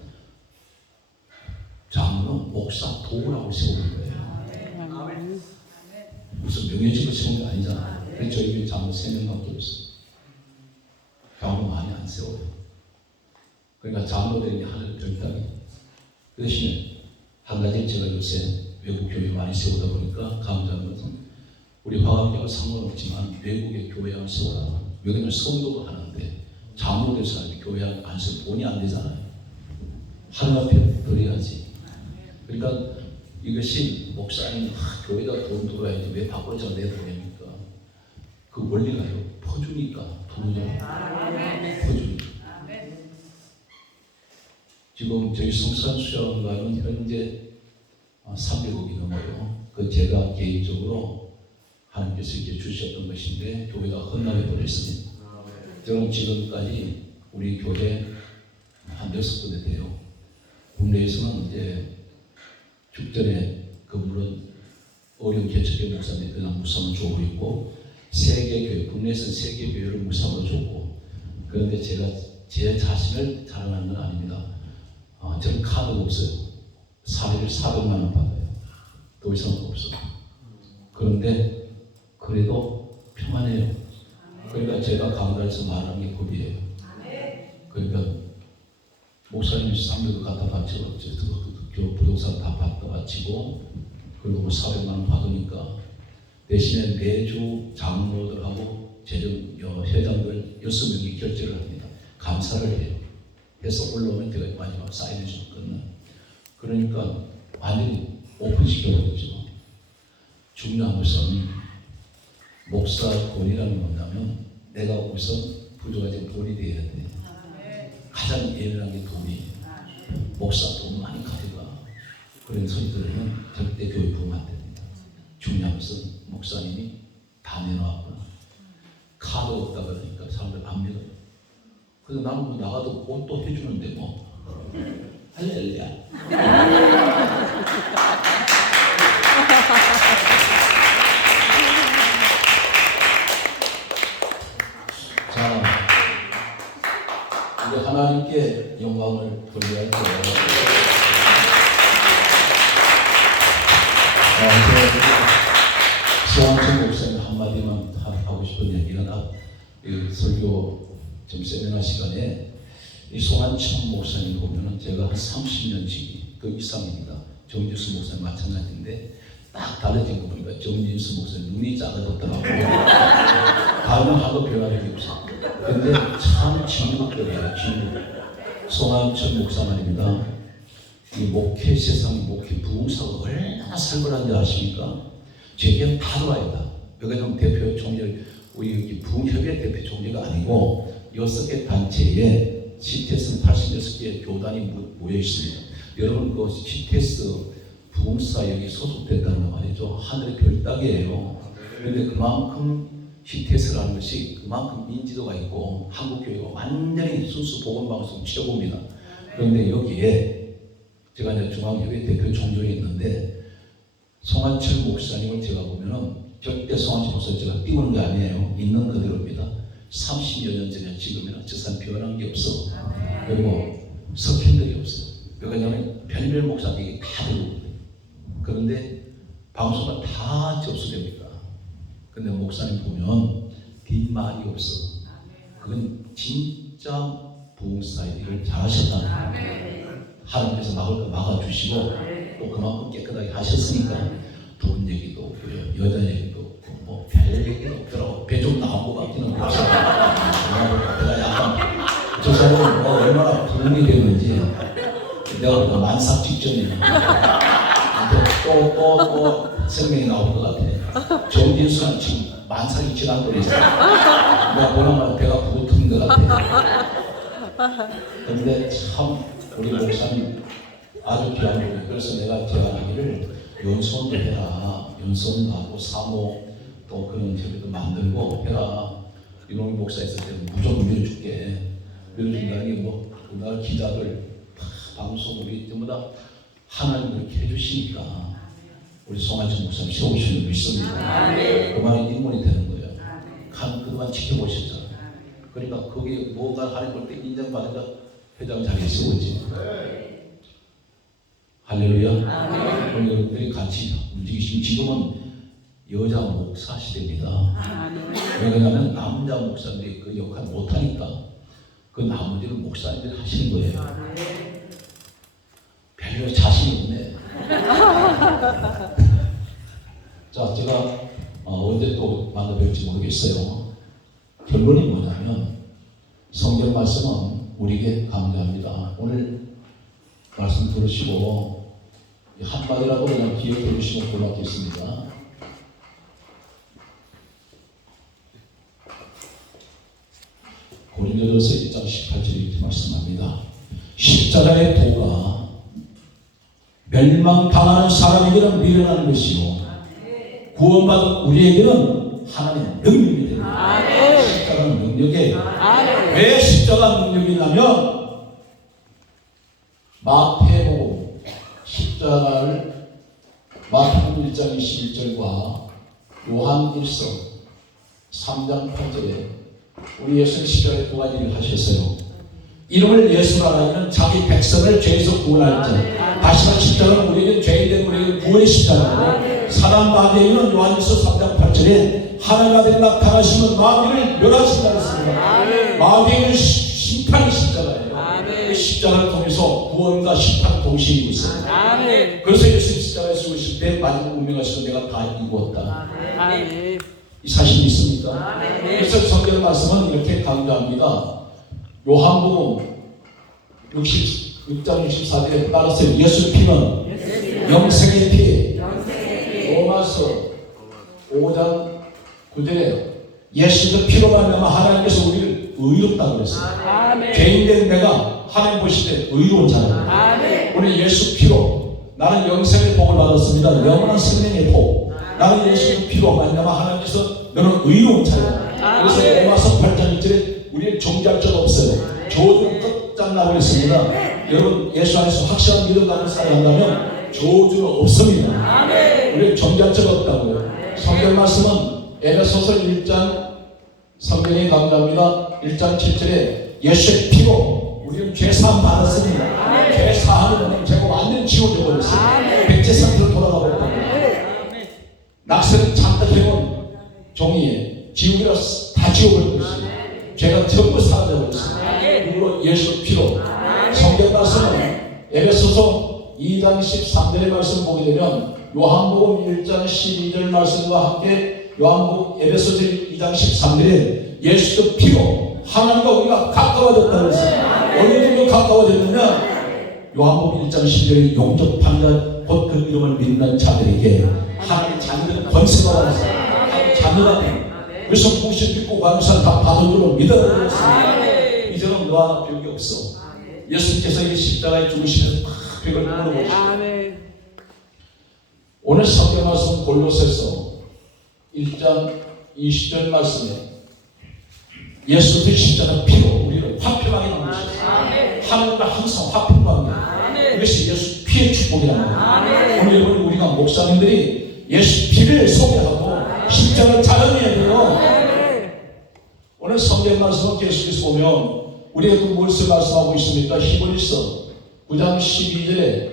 장로는 목사 도구라고 세우는 거예요. 무슨 명예직을 세운 게 아니잖아요. 그래서 저희 교회 장로 3명밖에 없어요. 장로 많이 안 세워요. 그러니까 장로들에게 하늘 별따기. 그 대신에 한 가지 제가 요새 외국 교회 많이 세우다 보니까 감사한 것은 우리 화강교회와 상관없지만 외국의 교회를 세워라. 여기는 성도도 하는데 장로들 사람이 교회 안 세우면 돈이 안 되잖아요. 하늘 앞에 드려야지. 그러니까 이것이 목사님 교회가 돈 들어야지 왜 바꿔서 내 돈입니까? 그 원리가요. 퍼주니까 돈을 퍼주니까. 지금 저희 성산 수양관은 현재 300억이 넘어요. 그 제가 개인적으로 하나님께서 이렇게 주셨던 것인데 교회가 헌납해 버렸습니다. 저는 지금까지 우리 교회 한 6군데 돼요. 국내에서는 이제 죽전에 물론 어려운 개척의 목사님 그냥 무상을 주고 있고 세계교회 국내에서는 세계교회를 무상으로 주고 그런데 제가 제 자신을 자랑하는 건 아닙니다. 저는 카드가 없어요. 사례를 400만 원 받아요. 더 이상 없어요. 그런데 그래도 평안해요. 그러니까 제가 강단에서 말하는 게 법이에요. 그러니까 목사님이 300을 갖다 바치고 부동산 다 갖다 바치고 그리고 400만 원 받으니까 대신에 매주 장로들하고 재정 회장들 6명이 결제를 합니다. 감사를 해요. 해서 올라오면 제가 마지막 사인해 줬거든요. 그러니까 완전히 오픈시켜버렸죠. 중요한 것은 목사 돈이라는 건 뭐냐면 내가 우선 부족하지 돈이 돼야 돼. 가장 예민한 게 돈이에요. 목사 돈 많이 가져가. 그런 소리 들으면 절대 교회 부으면 안 됩니다. 중요한 것은 목사님이 다 내놓았구나. 카드 없다 그러니까 사람들 안 믿어요. 그래서 나는 뭐 나가도 옷도 해주는데 뭐 할렐루야. 자, 이제 하나님께 영광을 돌려야 할 때요. 소환천 목사님 한마디만 하고 싶은 얘기가 설교 좀 세미나 시간에 이 소환천 목사님 보면은 제가 한 30년씩 그 이상입니다. 정진수 목사님 마찬가지인데 딱 달라진 거 보니까 정진수 목사님 눈이 작아졌더라고요. 다음은 하도 변화된 게 없어요. 근데 참 진국들이에요. 진국. 소환천 목사 말입니다. 이 목회 세상 목회 부흥사가 얼마나 살벌한지 아십니까? 제게 바로 와야 여기는 대표 총재 우리 여기 부흥협의회 대표 총재가 아니고 6개 단체에 CTS 86개 교단이 모여 있습니다. 여러분 그 CTS 부흥사 여기 소속됐다는 말이죠. 하늘의 별따기예요. 그런데 그만큼 CTS라는 것이 그만큼 인지도가 있고 한국교회가 완전히 순수 복음방송 최고입니다. 그런데 여기에 제가 이제 중앙협의회 대표 총재에 있는데 송한철 목사님을 제가 보면은 절대 송한철 목사님 제가 띄우는 게 아니에요. 있는 그대로입니다. 30여 년 전에 지금이나 저 사람 변한 게 없어. 그리고 석현들이 없어요. 왜냐하면 별별 목사님이 다 들고 그런데 방송은 다 접수됩니다. 근데 목사님 보면 뒷말이 없어. 그건 진짜 부흥사의 일을 잘하셨다는 거예요. 하나님께서 막을 거 막아주시고 또 그만큼 깨끗하게 하셨으니까 돈 얘기도 없고요. 여자 얘기도 없고 뭐 별 얘기도 없더라고. 배 좀 나온 것 같기는 없어요. 내가 약간 저 사람은 뭐 얼마나 부흥이 됐는지 내가 보니까 만삭 직전이에요. 또 생명이 나올 것 같아. 정진수는 지금 만삭이 지난 거리 있어요. 내가 보나마나 배가 부르트는 것 같아. 그런데 참 우리 목사님 아주 귀한 분이에요. 그래서 내가 제안하기를 연수원도 해라. 연수원도 하고 사모 또 그런 협의도 만들고 해라. 이놈 목사 있을 때는 무조건 밀어줄게. 밀어준다는 게 뭐 우리나라 기자들 다 방송 우리 전부 다 하나님 그렇게 해주시니까 우리 송하진 목사님 세우시는 줄 믿습니다. 그만한 인물이 되는 거예요. 그동안 지켜보셨잖아요. 그러니까 거기에 뭐가 하는 걸 때 인정받으니까 회장 자리에 세우지. 할렐루야. 오늘 여러분들이 같이 움직이시면 지금은 여자 목사 시대입니다. 왜 그러냐면 남자 목사들이 그 역할 못하니까 그 나머지를 목사님들이 하시는 거예요. 별로 자신이 없네. 자, 제가 언제 또 만나뵐지 모르겠어요. 결론이 뭐냐면 성경 말씀은 우리에게 강조합니다. 오늘 말씀 들으시고 한마디라도 그냥 귀에 들으시면 고맙겠습니다. 고린도전서 1장 18절에 이렇게 말씀합니다. 십자가의 도가 멸망당하는 사람에게는 미련한 것이요 구원받은 우리에게는 하나님의 능력이 됩니다. 십자가는 능력이에요. 왜 십자가 능력이냐면 마태복음 십자가를 마태복음 1장 21절과 요한 1서 3장 8절에 우리 예수는 십자가에 두 가지 일을 하셨어요. 이름을 예수라 하기는 자기 백성을 죄에서 구원할 자. 다시는 십자가는 우리에게 죄인된 우리에게 구원의 십자가고 사람 마귀에게는 요한일서 3장 8절에 하나님 아들이 나타나시면 마귀를 멸하신다 했습니다. 마귀에게는 심판이 십자가예요. 그 십자가를 통해서 구원과 심판 동시에 이루고 있어요. 그래서 예수 십자가에 죽으실 때 마지막 운명하시고 내가 다 이루었다. 이 사실이 있습니까? 그래서 성경 말씀은 이렇게 강조합니다. 요한복음 6장 64절에 따라서 예수 피는 영생의 피. 로마서 5장 9절에 예수의 피로 말미암아 하나님께서 우리를 의롭다고 그랬어요. 죄인된 내가 하나님 보실 때 의로운 자예요. 우리 예수 피로 나는 영생의 복을 받았습니다. 영원한 생명의 복. 나는 예수의 피로 말미암아 하나님께서 너는 의로운 자야. 그래서 로마서 8장 1절에 우리는 종교할 적 없어요. 저주는 끝장나고 있습니다. 여러분 예수 안에서 확실한 믿음 가는 살아간다면 저주는 없습니다. 우리는 종교할 적 없다고요. 성경 말씀은 에베소서 1장 성경에 강조합니다. 1장 7절에 예수의 피로 우리는 죄사함 받았습니다. 죄사함은 죄가 완전히 지워져 버렸어요. 백제 상태로 돌아가 버렸다. 낙서는 잠깐해온 종이에 지우기라 다 지워버릴 것이고 죄가 전부 사라져버렸습니다. 그리고 예수 피로 성경 말씀은 에베소서 2장 13절의 말씀 보게 되면 요한복음 1장 12절 말씀과 함께 요한복음 에베소서 2장 13절에 예수의 피로 하나님과 우리가 가까워졌다고 했어요. 어느 정도 가까워졌느냐 요한복음 1장 12절에 용접한 자 곧 그 이름을 믿는 자들에게 하나님의 자녀들은 권세가 왔어요. 자녀가 돼. 그래서 무엇이 믿고 관사 다 받아들고 믿어버렸습니다. 이제는 너와 별게 없어. 예수께서 이 십자가에 죽으시면서 벽을 끊어버리셨어요. 오늘 성경 말씀 골로새서 1장 20절 말씀에 예수의 십자가 피로 우리를 화평하게 만드셨어요. 하나님과 항상 화평하게. 이것이 예수 피의 축복이라는 거예요. 오늘 여러분 우리가 목사님들이 예수 피를 소개하고 십자가를 자랑해야 돼요. 오늘 성경 말씀을 계속해서 보면 우리가 그 무엇을 말씀하고 있습니까? 히브리서 9장 12절에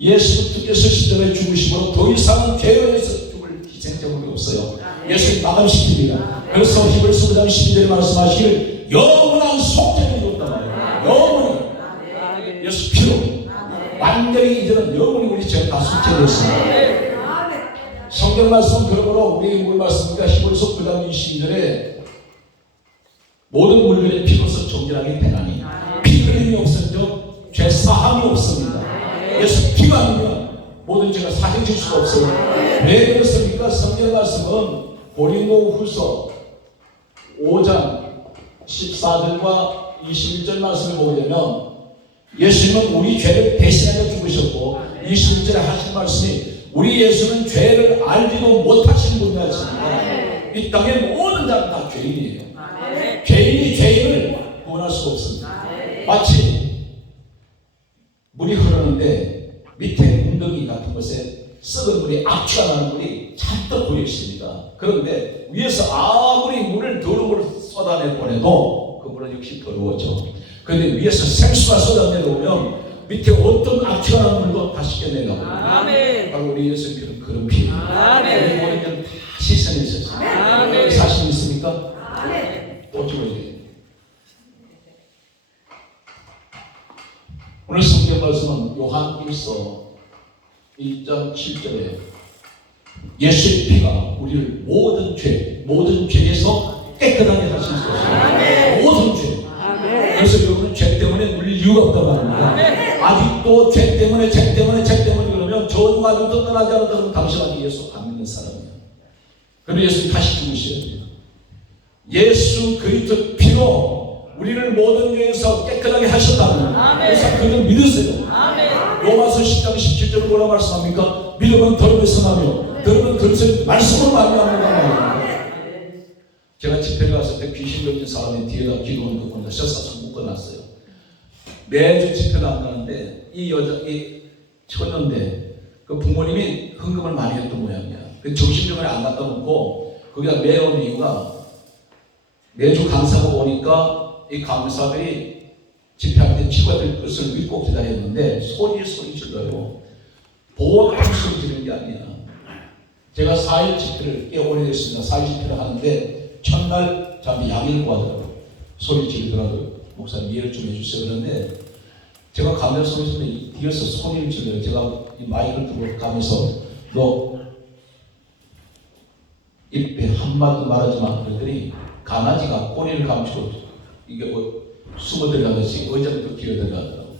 예수께서 십자가에 죽으심으로 더 이상은 죄에서 죽을 희생제물이 없어요. 예수를 마감시킵니다. 그래서 히브리서 9장 12절에 말씀하시길 영원한 속죄를 이뤘단 말이에요. 영원히 예수 피로 완전히 이제는 영원히 우리 죄가 다 속죄되었습니다. 성경 말씀은 그러므로 우리에게 뭘 말씀입니까? 히브리서 9장 22절에 모든 물건의 피로서 정결하게 되나니 피 흘림이 없어져 죄 사함이 없습니다. 예수 피가 아니면 모든 죄가 사해질 수가 없어요. 왜 그렇습니까? 성경 말씀은 고린도 후서 5장 14절과 21절 말씀을 보게 되면 예수님은 우리 죄를 대신하여 죽으셨고 21절에 하신 말씀이 우리 예수는 죄를 알지도 못하신 분이었습니다. 이 땅의 모든 자는 다 죄인이에요. 죄인이 죄인을 구원할 수가 없습니다. 마치 물이 흐르는데 밑에 웅덩이 같은 곳에 썩은 물이 악취가 나는 물이 잔뜩 고여 있습니다. 그런데 위에서 아무리 물을 더러운 물을 쏟아내 보내도 그 물은 역시 더러워져. 그런데 위에서 생수가 쏟아내려오면 밑에 어떤 악취가 나는 물도 다 씻겨내가 버립니다. 바로 우리 예수님께는 그런 피예요. 우리 모든 건 다 씻어내셨어요. 사실 있습니까? 또 찍어주세요. 오늘 성경 말씀은 요한 1서 1장 7절에 예수의 피가 우리를 모든 죄에서 깨끗하게 하실 수 있어요. 모든 죄. 그래서 여러분은 죄 때문에 눌릴 이유가 없다고 합니다. 아직도 죄 때문에 그러면 저주가 아직도 떠나지 않았다면 당신 아직 예수 안 믿는 사람이에요. 그리고 예수님 다시 죽으셔야 돼요. 예수 그리스도 피로 우리를 모든 죄에서 깨끗하게 하셨다는 그래서 그를 믿으세요. 로마서 10장 17절 뭐라 말씀합니까? 믿음은 덜음을 성하며 덜음은 그것을 말씀을 말미암는다. 제가 집회를 갔을 때 귀신 들린 사람이 뒤에다 기도하는 거 보니까 셔사서 묶어놨어요. 매주 집회를 안 가는데 이 처녀인데 그 부모님이 헌금을 많이 했던 모양이야. 그 정신병원에 안 갔다 놓고 거기다 매운 이유가 매주 강사가 오니까 이 강사들이 집회할 때 치과들 뜻을 믿고 기다렸는데 소리 질러요. 보호가 소리 지르는 게 아니야. 제가 4일 집회를 꽤 오래됐습니다. 4일 집회를 하는데 첫날 저한테 양해를 구하더라고요. 소리 지르더라고요. 목사님 이해를 좀 해주세요. 그런데 제가 가면 소리 뒤에서 소리를 질러요. 제가 이 마이크를 들고 가면서 너 입에 한마디도 말하지 마. 그랬더니 강아지가 꼬리를 감추고 이게 뭐 숨어 들어가듯이 의자부터 기어 들어가더라고요.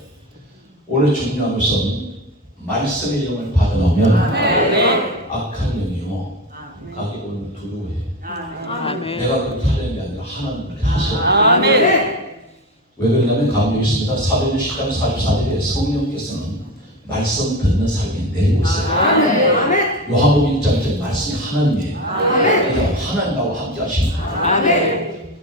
오늘 중요한 것은 말씀의 영을 받아놓으면 악한 영이요 가게 오늘 두려워해. 내가 그렇게 하려는 게 아니라 하나님 그렇게 하셔. 왜 그러냐면 가운데 있습니다. 사도행전 10장 44절에 성령께서는 말씀 듣는 사람이 내리고 있어요. 요한복음 1장 말씀이 하나님이에요. 그러니까 하나님하고 함께 하십니다.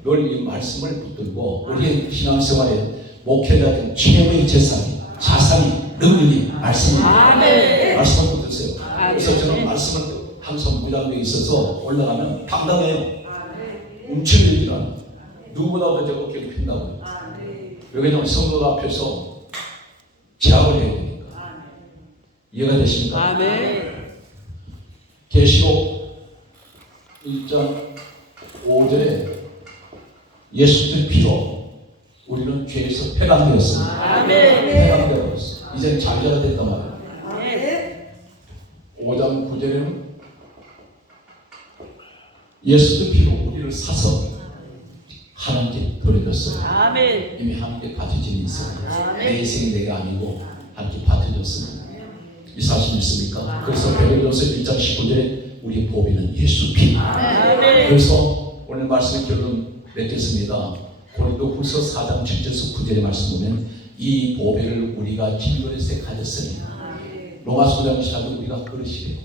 늘 이 말씀을 붙들고 우리의 신앙생활에 목회자들 최고의 자산이 능력이 말씀입니다. 말씀을 붙드세요. 그래서 저는 말씀을 항상 무장되어 있어서 올라가면 당당해요. 움츠리지 않아요. 누구보다도 제가 어깨를 핀다고요. 왜냐하면 성도 앞에서 제압을 해야 되니까. 이해가 되십니까? 계시록 1장 5절에 예수의 피로 우리는 죄에서 해방되었습니다. 해방되었습니다. 이제 자유가 됐단 말이에요. 5장 9절에는 예수의 피로 우리를 사서 하나님께 돌려줬어요. 이미 하나님께 바쳐진 인생. 내 인생이 내가 아니고 하나님께 바쳐졌습니다. 이 사실 있습니까? 그래서 베드로전서 1장 19절에 우리의 보배는 예수 피. 그래서 오늘 말씀의 결론 맺겠습니다. 고린도후서 4장 7절에서 9절의 말씀 보면 이 보배를 우리가 길거리에서 가졌으니 로마서 9장 14절 우리가 그릇이래요.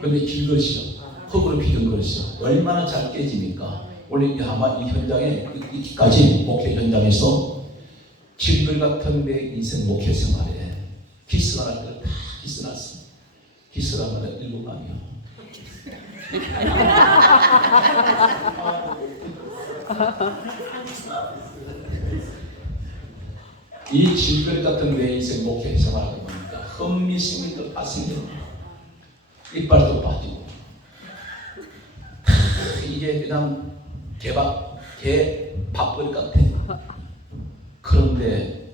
그런데 길거리죠. 흙으로 빚은 그릇이죠. 얼마나 잘 깨집니까? 오늘 아마 이 현장에 이기까지 목회 현장에서 길거리 같은 내 인생 목회 생활에 기스가 날 때 다 기스 났습니다. 기스가 나면 일곱 아니야. 이 질거리 같은 내 인생 목회 생활하다 보니까 흠미심이 빠지고 이빨도 빠지고 이게 그냥 개 밥벌이 같아. 그런데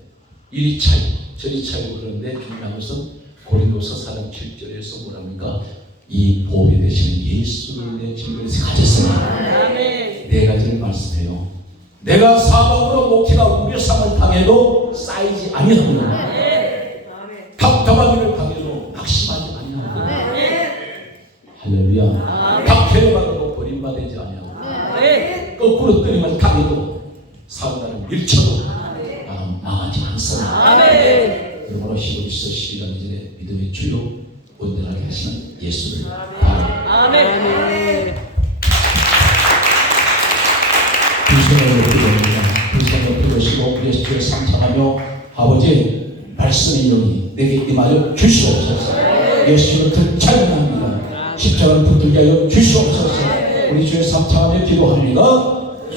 이리 차이고 저리 차이고 그런데 중요한 것은 고린도서 4장 7절에서 뭐랍니까? 이 보배 되시는 예수를 내 질거리에서 가졌으나 네 가지를 말씀해요. 내가 사방으로 목회가 우려삼을 당해도 쌓이지 아니하고 답답한 일을 당해도 낙심하지 아니하고 할렐루야. 박해받아도 버림받지 아니하고 거꾸로 뜨리만 당해도 사고나는 밀쳐도 나는 망하지 않습니다. 여러분의 시험에서 시간 이전에 믿음의 주요 온전하게 하시는 예수를 바랍니다. 아멘. 두 손을 높이 드립니다. 두 손을 높이 드시고 예수를 상상하며 아버지 말씀의 영이 내게 임하여 주시옵소서. 예수를 더 찬양합니다. 십자가를 붙들게 하여 주시옵소서. 우리 주의 상상하며 기도합니다.